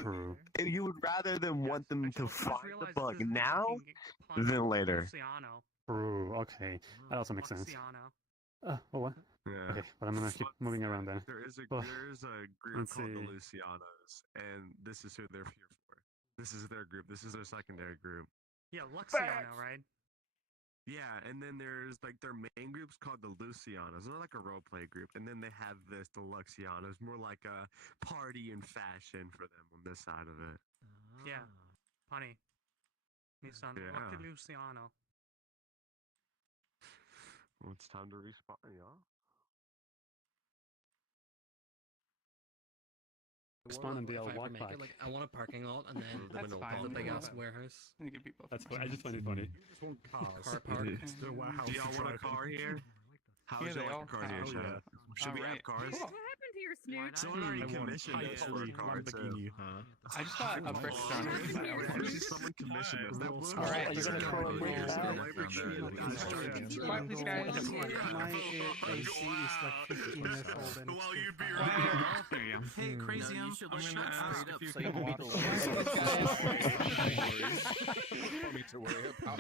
True. you would rather than want them to find the bug now than later. True. Okay, that also makes sense. Oh what? Yeah. Okay, but I'm gonna keep moving around then. There is a Oh, group let's called the see. Lucianos, and this is who they're here for. This is their group. This is their secondary group. Yeah, Luxiano, right? Yeah, and then there's like their main group's called the Lucianos. They're like a role play group, and then they have the Luxianos, more like a party and fashion for them on this side of it. Yeah. Funny. Nissan. Yeah. Lucky Luciano. Well, it's time to respawn, y'all. Spawn and If they'll I ever walk make back. it, like I want a parking lot and then That's fine. the big ass Yeah. warehouse. You give people That's funny. I just find it funny. Car park. Do y'all want a car here? How's Yeah, they y'all all like a car here, have. Chad? Should we have Alright. cars? What happened to your snooch? Someone already commissioned us for a car, too. I just got a brick thrown at me. Someone commissioned us. That was Alright, are you gonna throw a brick down? Quiet, please, guys. My AC is like 15 years old and Well, you'd be There you go. Hey, Crazy, No, you should I'm shut gonna ask straight if up you so can you can waddle. For me to worry about.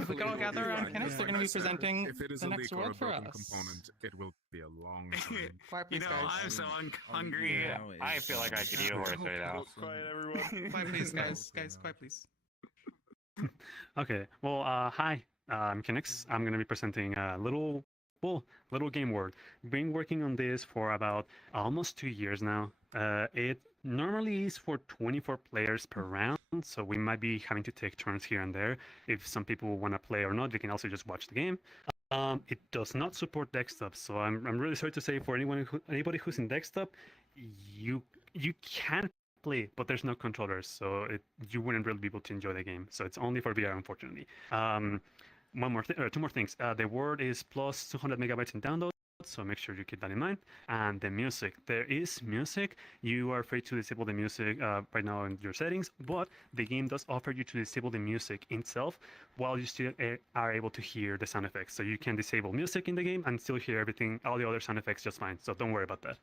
If we can all gather around Kenneth, they're gonna be presenting If it is the a next leak or a world for broken us. component, it will be a long time. Quiet, You please, know, guys. I'm so hungry. Yeah, I feel like I could eat a horse right now. Quiet, everyone. Quiet, please, guys. Guys, quiet, please. Okay. Well, hi. I'm Kinix. I'm gonna be presenting a little game world. Been working on this for about almost 2 years now. It normally is for 24 players per round, so we might be having to take turns here and there. If some people want to play or not, they can also just watch the game. It does not support desktop, so I'm really sorry to say for anybody who's in desktop, you can play, but there's no controllers, so you wouldn't really be able to enjoy the game. So it's only for VR, unfortunately. Two more things. The word is plus 200 megabytes in download, so make sure you keep that in mind. And the music, there is music. You are free to disable the music right now in your settings, but the game does offer you to disable the music itself while you still are able to hear the sound effects. So you can disable music in the game and still hear everything, all the other sound effects just fine. So don't worry about that.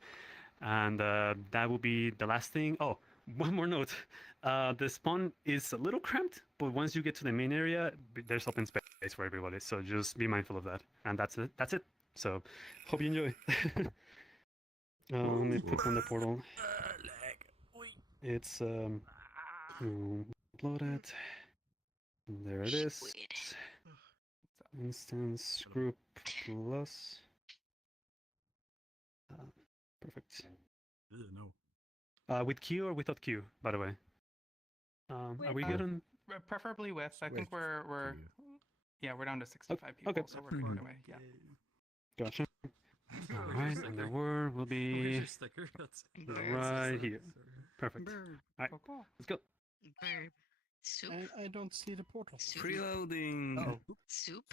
And that will be the last thing. Oh, one more note. The spawn is a little cramped, but once you get to the main area, there's open space for everybody. So just be mindful of that. And that's it. So hope you enjoy. Let me put on the portal. It's upload it. There it is. Instance group plus. Perfect. With Q or without Q, by the way? Are we good on? Preferably with. I think we're down to 65 people, Okay. so we're good either way. Yeah. Gotcha. All right, and the word will be right here. Perfect. All right, let's go. I don't see the portal. Preloading. Soup?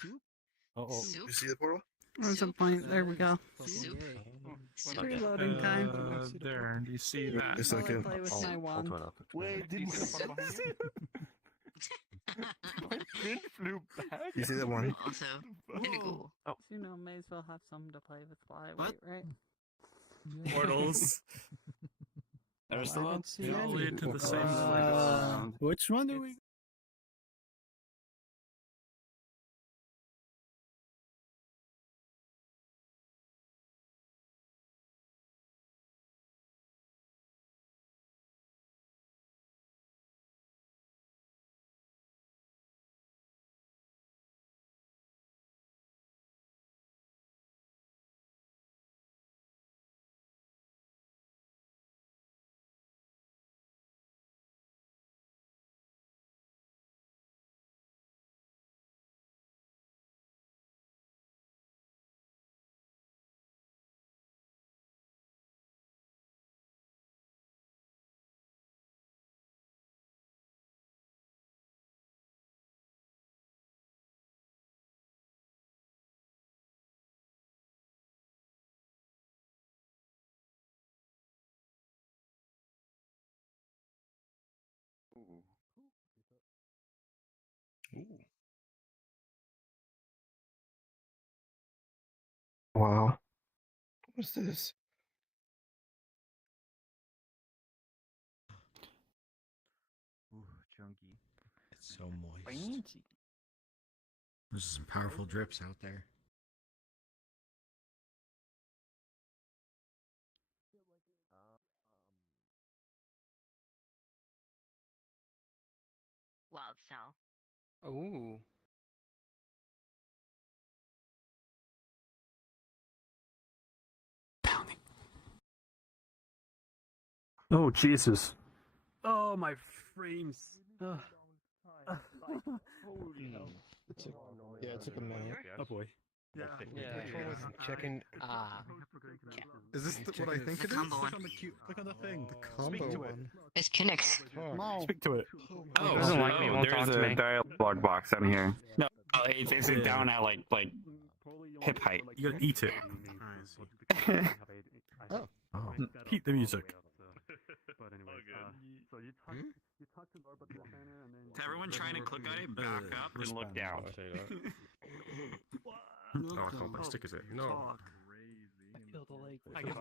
Oh. Soup? You see the portal? There's a point. There we go. Soup. Preloading time. There, do you see that? Just a second. Play with my wand. Wait, Do you see the portal behind you? My print flew back. You see that one? Also, pretty cool. So, may as well have some to play with flyweight, right? Portals. There's the one. All lead to the same place. Which one do we Wow. What's this? Ooh, chunky. It's so moist. There's some powerful drips out there. Wild cell. Ooh. Oh Jesus! Oh my frames! It took a minute. Oh boy. Yeah. Checking. Is this what I think it is? Click on the thing. The combo one. It's Kinix. Speak to it. Oh, doesn't like me, won't there's talk to a me. dialogue box down here. No, it's down at like hip height. You gotta eat it. Oh. Eat the music. But anyway, so you talk to Laura about the scanner and then. To everyone trying to click on it, back up and look down. Oh, how plastic is it? No. I feel the leg. I guess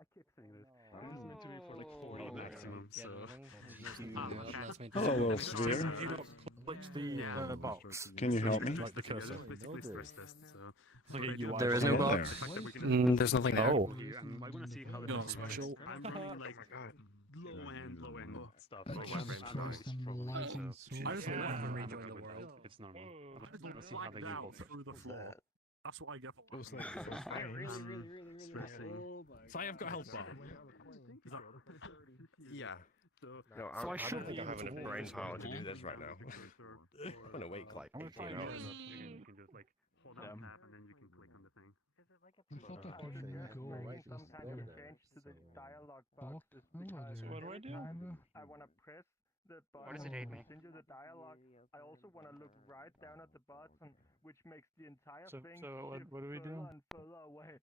I keep saying this. This is meant to be for like 40 maximum, so. Hello, little sphere. Click the box. Can you help me? The cursor. There is no box. There's nothing there. Oh. I want to see how You're special. I'm running like low end stuff. Like wireframes. I just want to rejoin the world. It's normal. I just want to see how they can pull through the floor. That's what I get for It was like stressing. So I have got health bar. Yeah. No, So I don't think I have enough brain power to do this right now. I'm gonna wait like 18 hours. You can just like hold down tab and then you can click on the thing. I thought I could go some kind of change to the dialogue box is because What do I do? I want to press the What button does it to hate me? continue the dialogue. I also want to look right down at the button, which makes the entire thing shift what do we do? further and further away.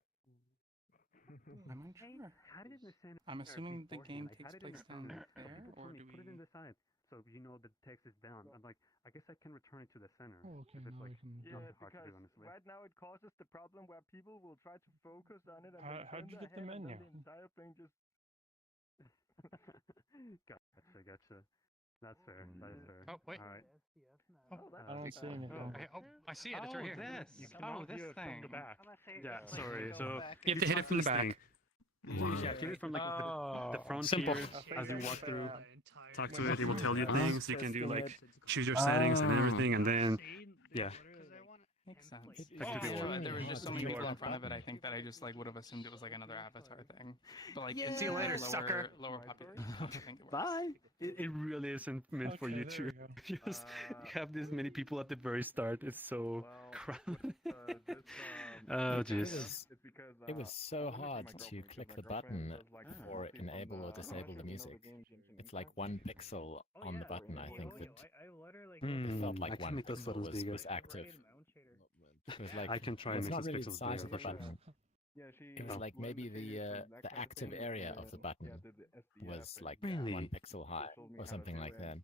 I'm not sure. How did the center? I'm assuming the game takes How did place it down not- there, People or told me, do put it we? in the side, so you know the text is down. I'm like, I guess I can return it to the center. Oh, okay, If it's now like I can. Yeah, not hard to because do, honestly. right now it causes the problem where people will try to focus on it and How'd then you turn get the their head and menu? then the entire thing just. Gotcha. That's fair. That is fair. Oh wait. All right. I don't see anything. I see it. It's right here. You Oh, cannot this view it thing. from the back. Yeah, sorry. So You have to hit it from the back. Yeah, hit it from like the front Simple. here as you walk through. Talk to it. It will tell you things. You can do like choose your settings and everything, and then yeah. Makes sense. Back to the order. There was just so many people in front of it. I think that I just like would have assumed it was like another Avatar thing. But like, it's See you later, lower, sucker. Lower population. I think it works. Bye. It really isn't meant for you to just have this many people at the very start. It's so crowded. Oh jeez. It was so hard to click the button for enable or disable the music. It's like one pixel on the button, I think, that it felt I like can one make those pixel photos bigger. was active. It was like, I can try it's and not make really those the pixels size of the bigger. button. It was like maybe the active area of the button was like Really? 1 pixel high or something like that.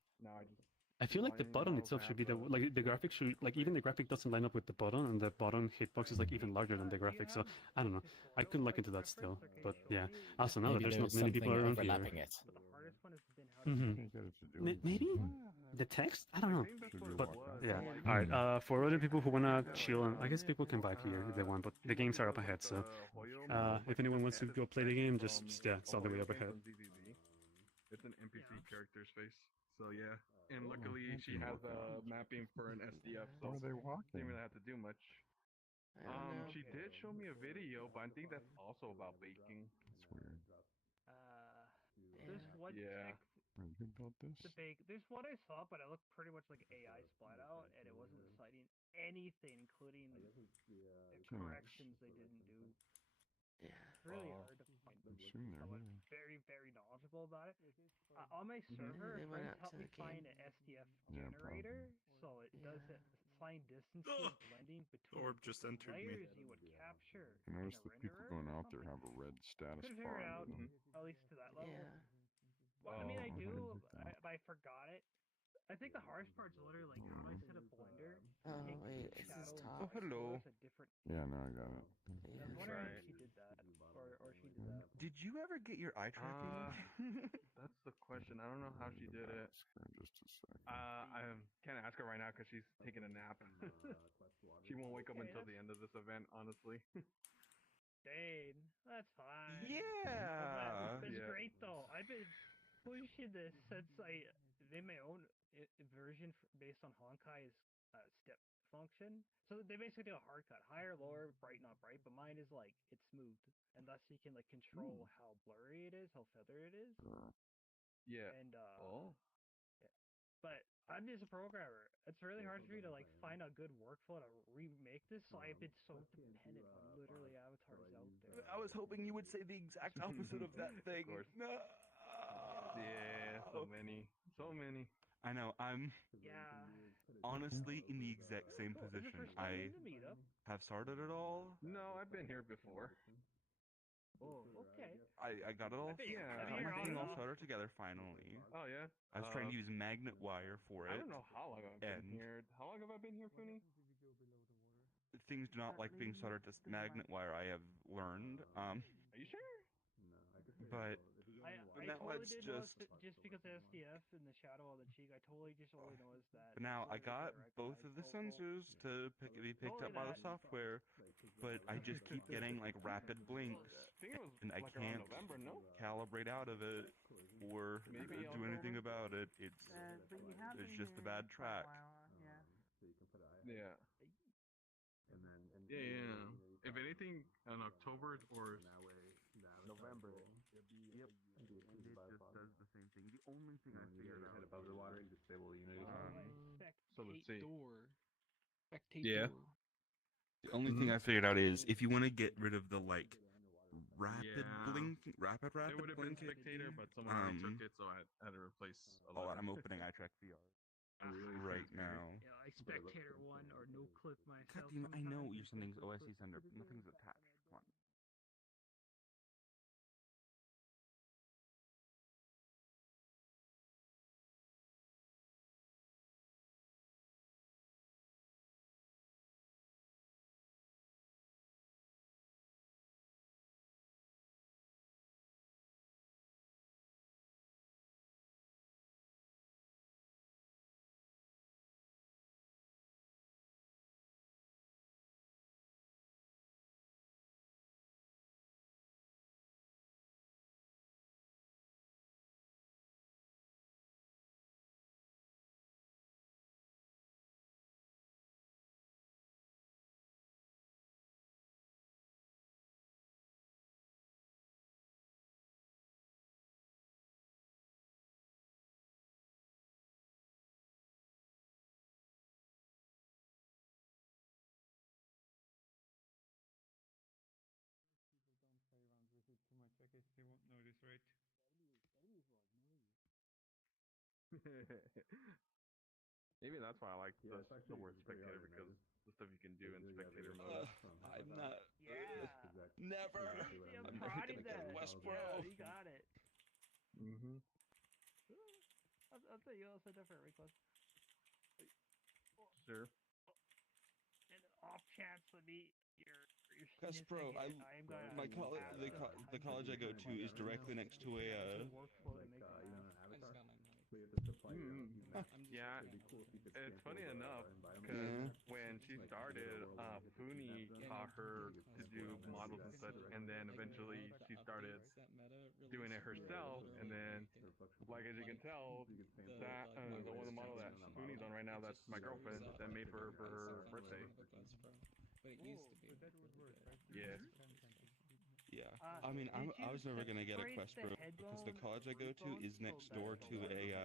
I feel like the button itself should be the graphic should even the graphic doesn't line up with the button, and the button hitbox is like even larger than the graphic. So I don't know. I could look into that still, but yeah. Also now that Maybe there's there not was many people something around here. overlapping it. Maybe the text? I don't know. But yeah. All right. For other people who wanna chill, and I guess people can vibe here if they want. But the games are up ahead, so if anyone wants to go play the game, just it's all the way up ahead. It's an NPC character's face. So yeah. And luckily she has a mapping for an SDF, so Where are they walking? didn't really have to do much. She did show me a video, but I think that's also about baking. It's weird. This one Yeah. You built this? This one I saw, but it looked pretty much like AI splat out, and it wasn't citing anything, including the corrections they didn't do. It's really hard to find someone very, very knowledgeable about it. On my server, they might friends have helped to me find game. an SDF Yeah, generator, so it does it find distances blending between Orb just different entered me. layers you would capture I in noticed a the people renderer going or out there something. have a red status Couldn't figure bar it out, under them. at least to that level. Yeah. Well, I mean, I Oh, do, okay. but I forgot it. I think the hardest part's literally like, how do I set a blender? Oh, Take wait, each is this shadow and top? light source at different. Yeah, no, I got it. I was wondering if she did that, or she did that. Did you ever get your eye tracking? That's the question. I don't know how she did it. Just a sec. I can't ask her right now because she's taking a nap. She won't wake up Okay, until the end of this event, honestly. Dang, that's fine. Yeah. It's Yeah. great though. I've been pushing this since I made my own version based on Honkai's step function. So they basically do a hard cut, higher, lower, bright, not bright. But mine is like it's smooth, and thus you can like control how blurry it is, how feathered it is. Yeah. And Oh. yeah. But I'm just a programmer. It's really hard for me to like find a good workflow to remake this. So I've been so dependent on literally avatars out there. I was hoping you would say the exact opposite of that thing. Of course. No. Yeah, so many. So many. I know. I'm Yeah. honestly in the exact same Cool. Is it position. first time I in the meetup? have started it all. No, I've been here before. Oh, okay. I got it all. I've been here Everything on and all off. started together finally. Oh, yeah? I was trying to use magnet wire for it. I don't know how long I've been and here. How long have I been here, Funi? things do not like being soldered to magnet wire, I have learned. Are you sure? But I now totally it's did just. notice just because of SDF and the shadow on the cheek. I totally just only noticed that. But now I Totally got didn't both recognize. of the Cool, cool. sensors to be picked Totally up by the that. software, but I just keep getting like rapid blinks, I think it was and I like around can't November, no? calibrate out of it or Maybe do anything October? about it. It's But you have there's been just a here bad for a track. while, yeah. Yeah. Yeah. If anything, in October or November. Yep. And it just does the same thing. The only thing I figured out above the water and disable the Unity. So let's see. Yeah. The only thing I figured out is if you want to get rid of the like rapid blinking, rapid It would have been blinking, Spectator, but someone already took it, so I had to replace a lot. I'm opening iTrack VR right now. Yeah, I spectator one or no clip myself. God damn, I know you're sending OSC sender, but nothing's attached. Come on. Play around with it too much. I guess they won't notice, right? Maybe that's why I like the word Spectator, because the stuff you can do in Spectator mode. I'm not. Yeah. Never. See, I'm I'm proud gonna of get that. West Pro. Yeah, you got it. Mm-hmm. I'll tell you also different request. Sure. And off chance would be your West Pro. The college I go to is directly next to a. Yeah, it's funny enough because when she started, Funi taught her to do models and such, and then eventually she started doing it herself. And then, like as you can tell, that the one model that Funi's on right now, that's my girlfriend, that made for her birthday. But it used to be. Yeah. Yeah, I mean, I was never gonna get a Quest Pro because the college I go to is next door to a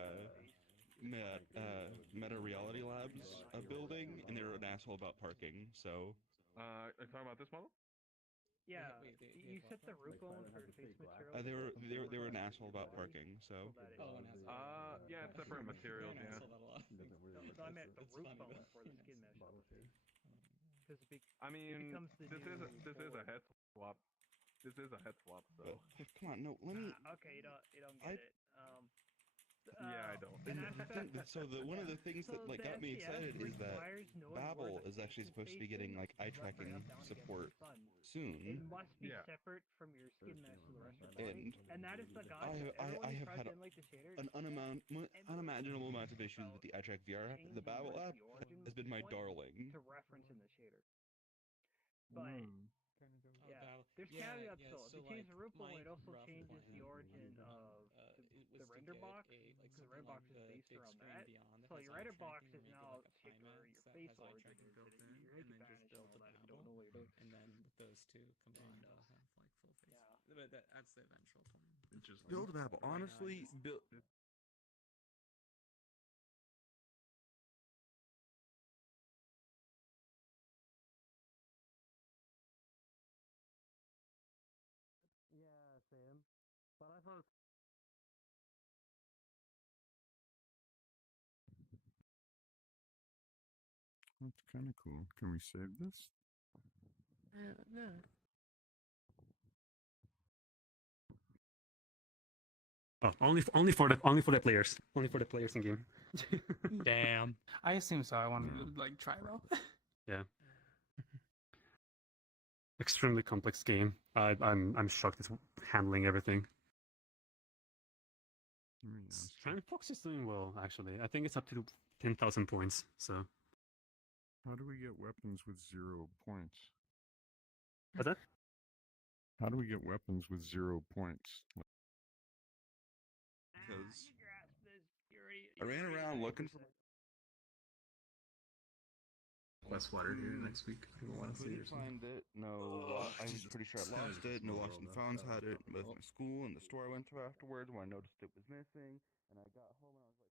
Meta Reality Labs building, and they're an asshole about parking. So. Are you talking about this model? Yeah, you set the root bone for face material. They were an asshole about parking. So. Yeah, it's separate materials. Yeah. So I meant a root bone for the skin mesh. Because I mean, becomes the this is a head swap. This is a head swap, so. Come on, no, let me. Okay, you don't get it. Yeah, I don't. One of the things that like got me excited is that Babel is actually supposed to be getting like eye tracking support It soon. must be separate from your skin mesh to the rest of the body, and that is the gotcha. I have had like the shaders, an unimaginable amount of issues with the iTrack VR app. The Babel app has been my darling. to reference in the shader. But there's caveats though. If you change the root bone, it also changes the origin of the render box, because the render box is based around that. So your render box is now shaped where your face origin is, and your head can vanish and all that if you don't know later. And then with those two combined, I'll have like full face. Yeah. But that's the eventual plan. Build Babel, honestly, build. Yeah, Sam. But I thought. That's kind of cool. Can we save this? No. Oh, only for the players. Only for the players in game. Damn. I assume so. I wanted to like try though. Yeah. Extremely complex game. I'm shocked it's handling everything. Fox is doing well, actually. I think it's up to 10,000 points. So. How do we get weapons with 0 points? What's that? How do we get weapons with 0 points? Because I ran around looking for. Quest Water here next week. Couldn't find it. No, I was pretty sure I lost it. No Lost and Founds had it with my school and the store I went to afterwards when I noticed it was missing. And I got home and I was like.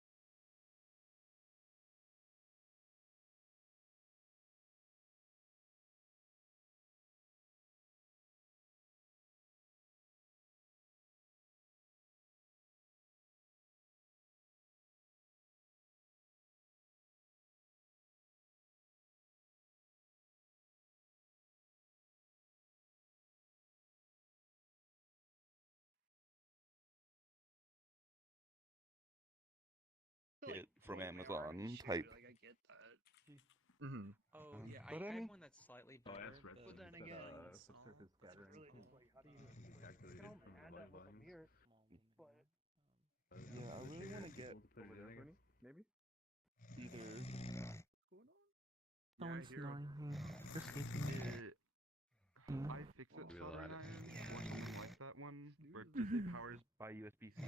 It from Amazon type. Like I get that. Oh yeah, but I I mean, have one that's slightly better. But then again, it's really just like how do you can all hand that with a mirror, but yeah, I really want to get Maybe. either. Someone's snoring here. They're sleeping. I fix it soldering iron or something like that one where it powers by USB-C.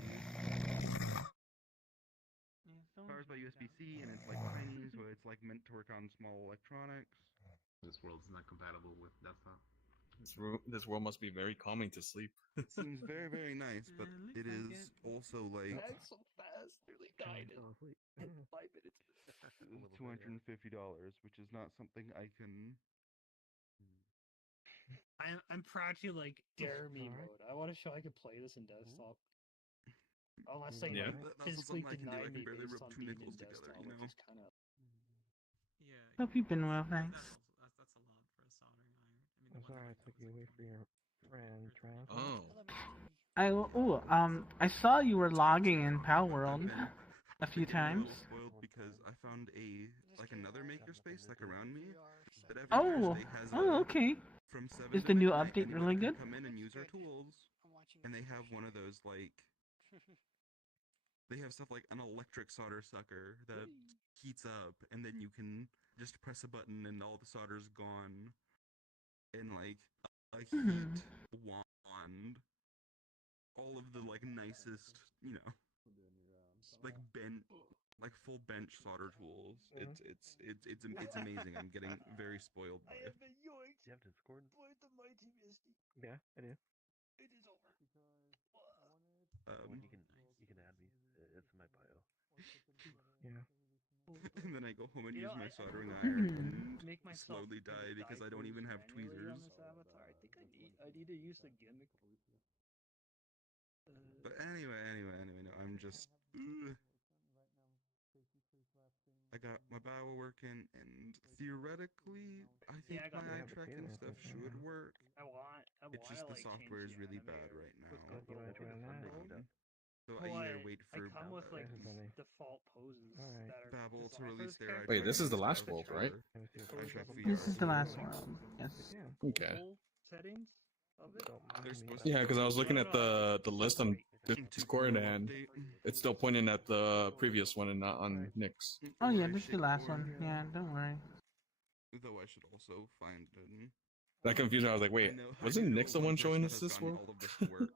Powers by USB-C and it's like tiny, so it's like meant to work on small electronics. This world's not compatible with desktop. This world must be very calming to sleep. It seems very, very nice, but it is also like that's so fast. Nearly died in 5 minutes. $250, which is not something I can. I'm proud to like dare me mode. I want to show I can play this in desktop. Unless they like physically deny me based on being in desktop, which is kind of. Yeah. Hope you've been well, thanks. That's a lot for a soldering iron. I mean, I'm sorry I took you away from your friend, Trav. I saw you were logging in Pal World a few times. Spoiled because I found another makerspace like around me that every Thursday has okay. From 7 Is to the new midnight, update anyone really can good? Come in and use our tools, and they have one of those like. They have stuff like an electric solder sucker that heats up, and then you can just press a button and all the solder's gone. And like a heat wand, all of the like nicest, like full bench solder tools. It's amazing. I'm getting very spoiled by it. Do you have Discord? The mighty Misty. Yeah, I do. It is over. You can add me. It's in my bio. Yeah. and then I go home and You use know, my I- soldering I iron and make myself slowly die because I don't pose even have manually tweezers. on this avatar. I think I need to use the gimmick. But anyway, no, I'm just. I got my bow working, and theoretically, I think Yeah, I got my eye that. tracking stuff should work. I want It's just the like software is change really the bad animator right now. with the little photos. So Well, I either wait I for come with like default poses that are Babel to designed for release this their eye character. Wait, this is the tracking last stuff world, for right? iTrack This is the VR. last world. Yes. Okay. Full settings of it. They're supposed Yeah, to because I was looking at the list on into Discord Google and update. it's still pointing at the previous one and not on Nick's. Oh yeah, this is the last one. Yeah, don't worry. Though I should also find an. That confused me. I was like, wait, wasn't Nick the one showing us this world? All of this work.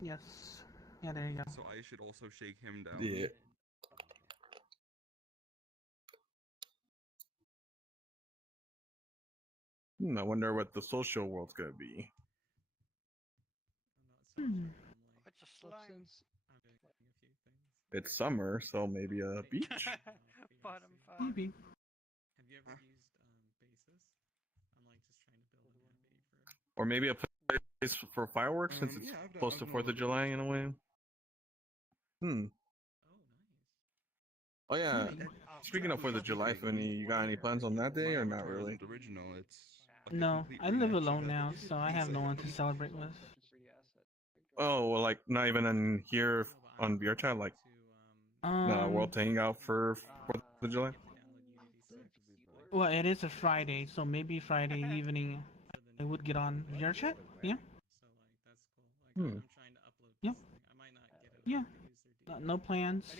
Yes. Yeah, there you go. So I should also shake him down. Yeah. I wonder what the social world's gonna be. What's a slime? It's summer, so maybe a beach, Bottom 5. Maybe. Have you ever used bases? I'm like just trying to build an FA for. or maybe a place for fireworks since it's Yeah, I've done- close I've to done 4th of all July those. in a way. Oh yeah. Speaking of 4th of July, Finny, you got any plans on that day or not really? Original, it's like a No, complete I live remix of alone that. now, so I have no one to celebrate with. Oh, well, like not even in here on VRChat, like world to hang out for 4th of July. Well, it is a Friday, so maybe Friday evening I would get on VRChat. Yeah. Hmm. Yeah. Yeah. No plans.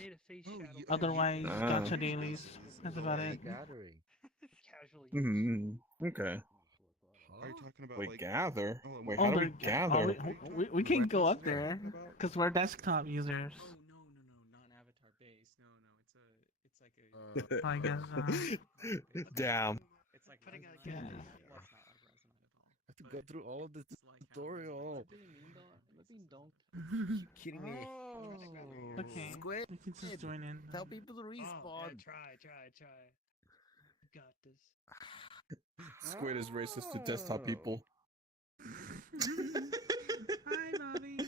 Otherwise, gacha dailies. That's about it. Okay. Are you talking about Wait, like gather? oh, Wait, how do we gather? We can go up there because we're desktop users. It's I guess. Damn. It's like Yeah. I have to go through all of this tutorial. You kidding me? Okay. Squid, We can just join in. tell people to respawn. Yeah, try. You got this. Squid is racist to desktop people. Hi, Bobby.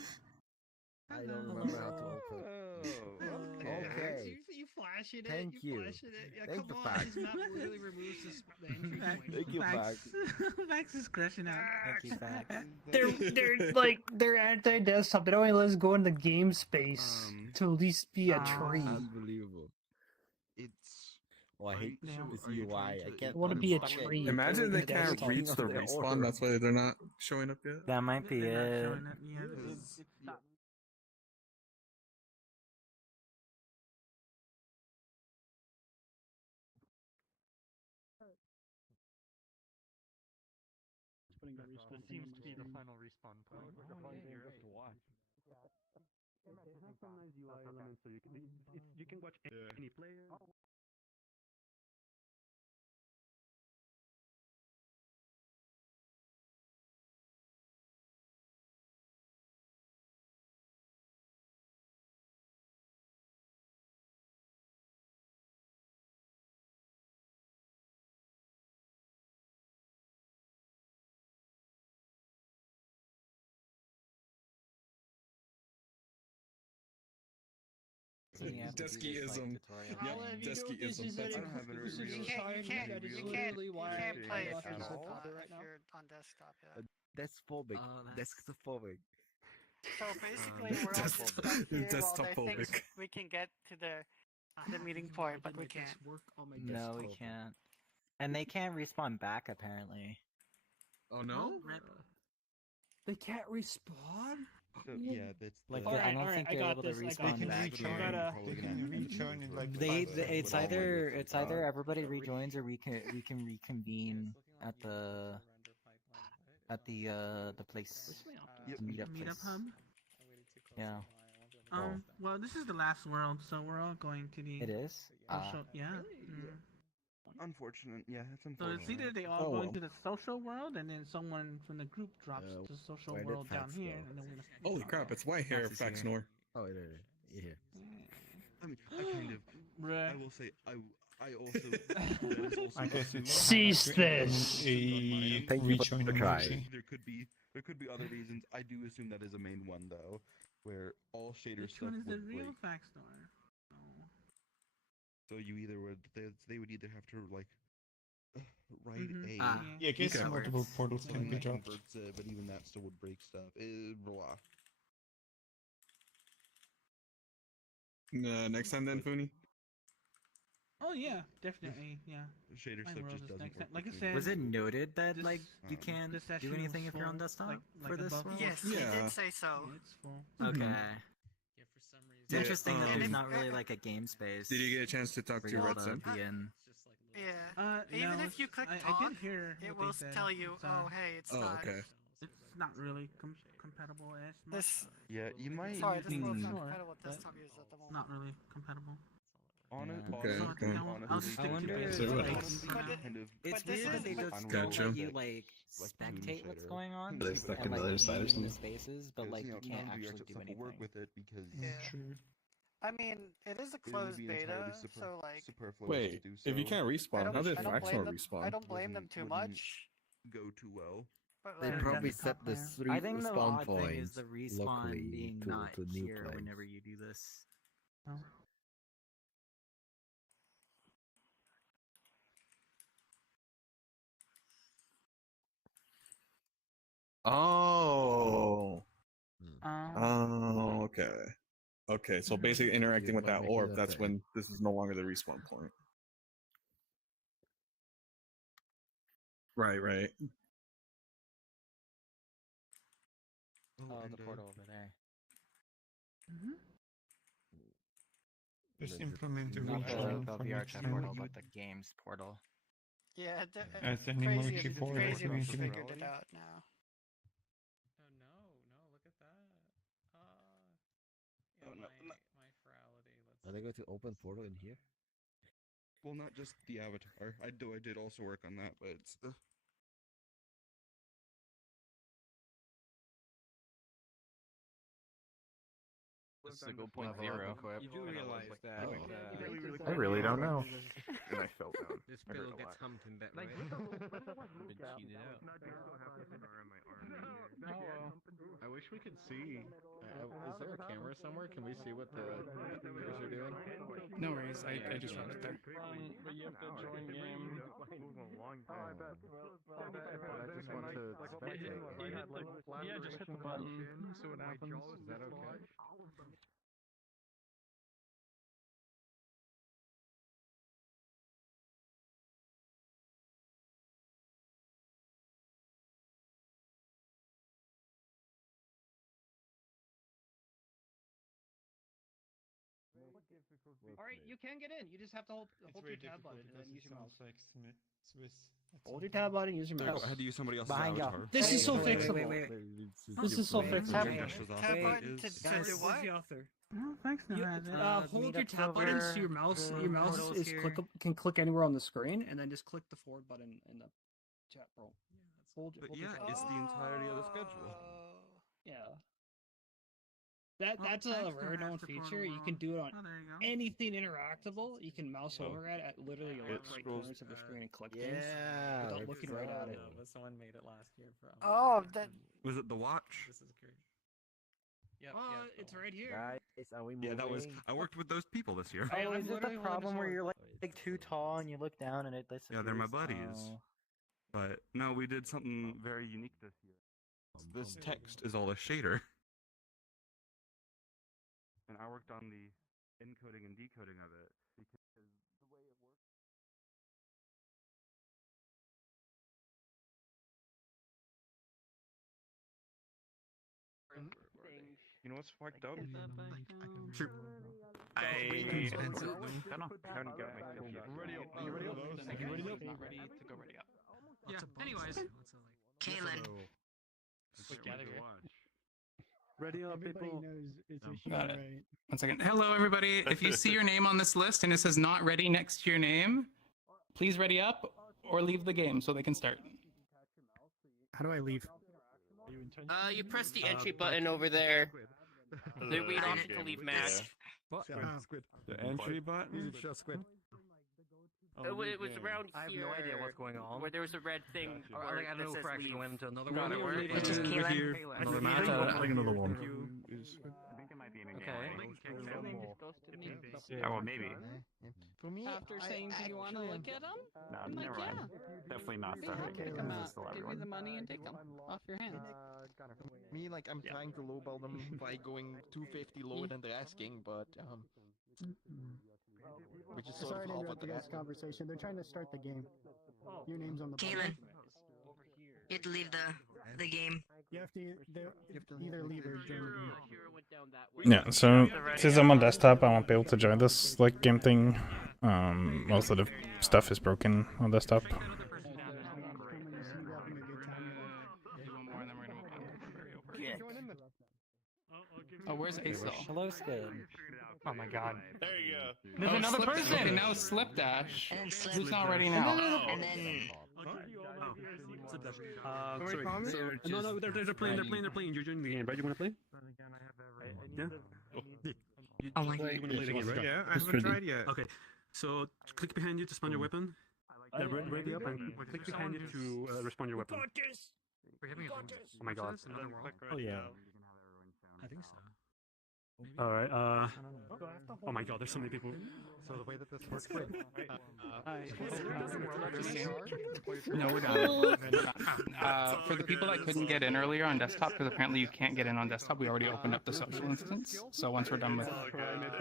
I don't remember how to open. Okay. You flashing it. Thank you. Flashing it. Yeah, Thank come you, on. Fax. This map really removes the entry point. Thank you, Fax. Fax is crushing out. Thank you, Fax. They're like they're anti-desktop. They don't even let us go in the game space to at least be a tree. Unbelievable. It's. Oh, I hate this UI. I can't. I wanna be a fuck it. tree. Imagine they The can't desktop. reach the Their respawn. order. That's why they're not showing up yet. That might be They're not it. showing it yet. This seems to be the final respawn point. to watch. It has some nice UI elements, so you can watch any player. Deskyism. Yep, Deskyism. That's You can't play if you're on desktop. Yeah. Desktophobic. Desktophobic. So basically, we're all stuck here while they think Desktophobic. we can get to the meeting point, but we can't. No, we can't. And they can't respawn back apparently. Oh no? They can't respawn. So, yeah, that's Like Alright, I don't alright, think I they're got able to this, I got respawn this. back. They can rejoin in like It's either everybody rejoins or we can reconvene at the place. The meetup place. Meetup hub. Yeah. Well, this is the last world, so we're all going to the. It is. Social, yeah. Unfortunate. Yeah, it's So unfortunate. it's either they all go into the social world, and then someone from the group drops the social where did world down Fax here, go? and then we're gonna. Holy crap! It's white hair, Fax is PhaxeNor. Oh, yeah. I mean, I kind of. Bruh. I will say I also. That is also I guess assumed- it's Cease this! Thank you for the try. There could be other reasons. I do assume that is a main one though, where all shader Which stuff one is the would real break. PhaxeNor? So you either would they would either have to like write Mhm. a Yeah, I guess convert, multiple portals one can be that dropped. converts it, but even that still would break stuff. Blah. Next time then, Funi. Oh yeah, definitely, yeah. Shader My stuff world just is doesn't next work time. Like I between said, Was it noted that this- like you can't this do session anything was if you're on full, desktop like for this above world? Yes, he did say so. Yeah, it's full. Okay. It's Yeah, interesting that there's And not really like a game space. Did you get a chance to talk for to y'all Red to Sim? be in? Yeah. No, Even if you click I talk, did hear it what will they said. tell you, It's, oh hey, it's not. okay. It's not really compatible as much. This. Yeah, you might. Sorry, this world's not Sure, compatible with but desktop users at the moment. Not really compatible. Okay, So I think okay. I'll stick I to wonder basics if for like now. kind of. it's this weird that they is- just but- don't Gotcha. let you like spectate what's going on They're stuck and in the like other side or be in the something. spaces, but like you can't actually do stuff will anything. work with it because Yeah. True. I mean, it is a it would closed be beta, entirely so like, superfluous Wait, to do so. if you can't I respawn, don't, how did I don't blame PhaxeNor them. respawn? I don't blame them too Wouldn't much. go too well. But They like, probably desktop set the player. three I think the spawn odd thing is points the respawn locally being to not new here place. whenever you do this. No. Oh. Um, Oh, okay. Okay, so basically interacting with that Making orb, it that's up when this is no longer the respawn point. Right, right. Oh, and, the portal over there. Just implement a Not region the for next VRChat time. portal, but the games portal. yeah, As an crazy, emoji for crazy it, we eventually. figured it out now. Oh no, look at that. Oh, no, no. My ferality. Are they going to open portal in here? Well, not just the avatar. I did also work on that, but it's. This is a good point zero. You do realize that I really don't know. and I fell down. This I heard pillow a gets lot. humped in bed, right? Been cheated out. I wish we could see. Is there a camera somewhere? Can we see what the viewers are doing? No worries, I just wanted that. But you have to join game. I just want to spectate. Yeah, just hit the button. See what happens. Is that okay? Alright, you can get in. You just have to hold your tab button and then use your mouse. Hold your tab button and use your mouse. I had to use somebody else's Behind y'all. avatar. This is so Wait, fixable. wait. This is so fixable. Tab button to do what? the author? No, PhaxeNor has it. Hold your Meetup's tab button so over, your mouse portal's is here. can click anywhere on the screen, and then just click the forward button in the chat, bro. Hold But hold yeah, your tab. it's the entirety of the schedule. Yeah. That's a PhaxeNor rare has known the portal feature. You on. can do it on Oh, there you go. anything interactable. You can mouse Oh. over it at literally your It left right scrolls- corners of the screen and click things Yeah. without looking right at it. But someone made it last year for. Oh, that. Was it the watch? This is great. Yep, It's right here. Guys, are we moving? Yeah, that was. I worked with those people this year. Oh, I'm is it the literally holding problem this where over. you're like too tall and you look down and it disappears? Yeah, they're my buddies. Oh. But no, we did something very unique this year. This text is all a shader. And I worked on the encoding and decoding of it because the way it works. You know what's fucked up? Not ready to go ready up. Yeah. Anyways. Kaylin. Wait, gather here. Ready up, people. Got it. 1 second. Hello, everybody. If you see your name on this list and it says not ready next to your name, please ready up or leave the game so they can start. How do I leave? You press the entry button over there. Then read option to leave match. Squid. The entry button? Show squid. It was around I have here. no idea what's going on. Where there was a red thing. Or, where like, I don't know that if we're says actually leave. going into another Got one. it, where it Which is. is Keelan. Another map. Another one. Yeah, well, maybe. For me, After saying, do you want to look at them? No, I'm like, never mind. yeah. Definitely not starting. Pick them This up, is still give you everyone. the money and take them off your hands. Me, like, I'm trying to lowball them by going 250 lower than they're asking, but which is sort Sorry of to half interrupt what the they're guys' asking. conversation. They're trying to start the game. Your name's on the Keelan, button. you have to leave the game. You have to either leave or join the game. Yeah, so since I'm on desktop, I won't be able to join this like game thing. Most of the stuff is broken on desktop. Oh, where's Ace? Hello, Skid. Oh my god. There you go. There's another person! Okay, now it's Slipdash. Who's not ready now? And then... Sorry. No, they're playing. You're joining the game, right? You want to play? Yeah. Oh my You want to play the game, right? Yeah, I haven't tried yet. Okay. So click behind you to spawn your weapon. Ready up and click behind you to respawn your weapon. We're having a Oh my god. Oh yeah. I think so. All right. Oh my god, there's so many people. So the way that this works. No, we're not. For the people that couldn't get in earlier on desktop, because apparently you can't get in on desktop, we already opened up the social instance. So once we're done with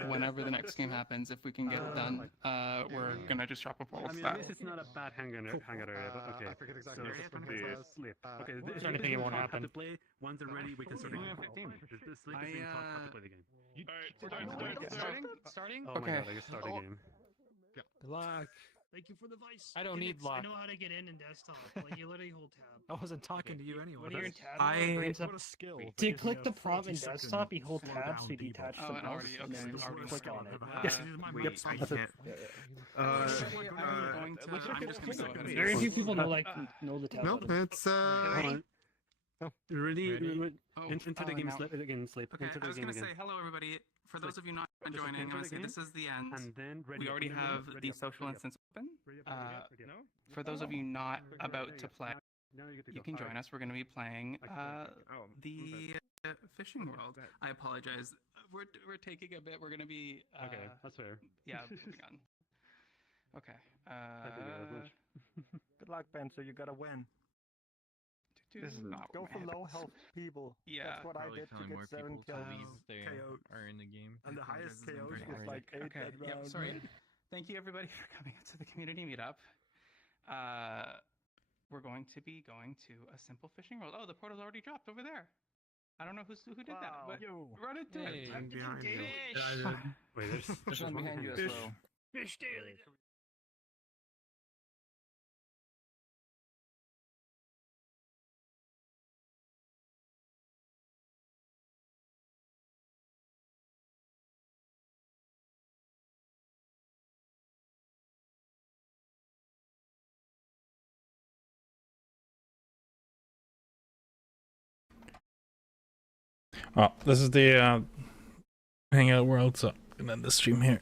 whenever the next game happens, if we can get it done, we're gonna just drop a poll with that. This is not a bad hangout area, but okay. I forget exactly So what it's supposed to be. sleep. Okay, Is there anything you want to have happen? to play. Once they're ready, we can start the game. The sleep is being taught how to play the game. Starting? Oh my Okay. god, I guess start the game. Good luck. Thank you for the advice. I don't need luck. I know how to get in desktop. Like, you literally hold tab. I wasn't talking to you anyway. When you're in tab I- mode, brings up what a skill. To click the prompt in desktop, you hold tab so you detach Oh, the and mouse already, and then okay, just already click on it. Yes. Yep. I can't. I'm just gonna go ahead. Very few people know know the tab. No, button. it's Really? Oh, Into the game, now. sleep. Okay, Into I the was game gonna again. say hello, everybody. For those of you not Just joining, I'm enter gonna the say game, this is the end. And then We already have the social instance open. For those of you not about to play, you can join us. We're going to be playing the fishing world. I apologize. We're taking a bit. We're going to be Okay, that's fair. yeah, moving on. Okay. Good luck, Ben. So you gotta win. This is not Go what for happens. low health people. Yeah. That's what I did to get 7 kills. KOs. Are in the game. And the highest KOs was like 8 Okay. that Yep, round. sorry. Thank you everybody for coming out to the community meetup. We're going to be going to a simple fishing world. Oh, the portal's already dropped over there. I don't know who did that, but run into it. I'm behind you. Fish. Wait, there's one behind you as Fish. well. Fish daily. Oh, this is the Hangout World, so I'm gonna end the stream here.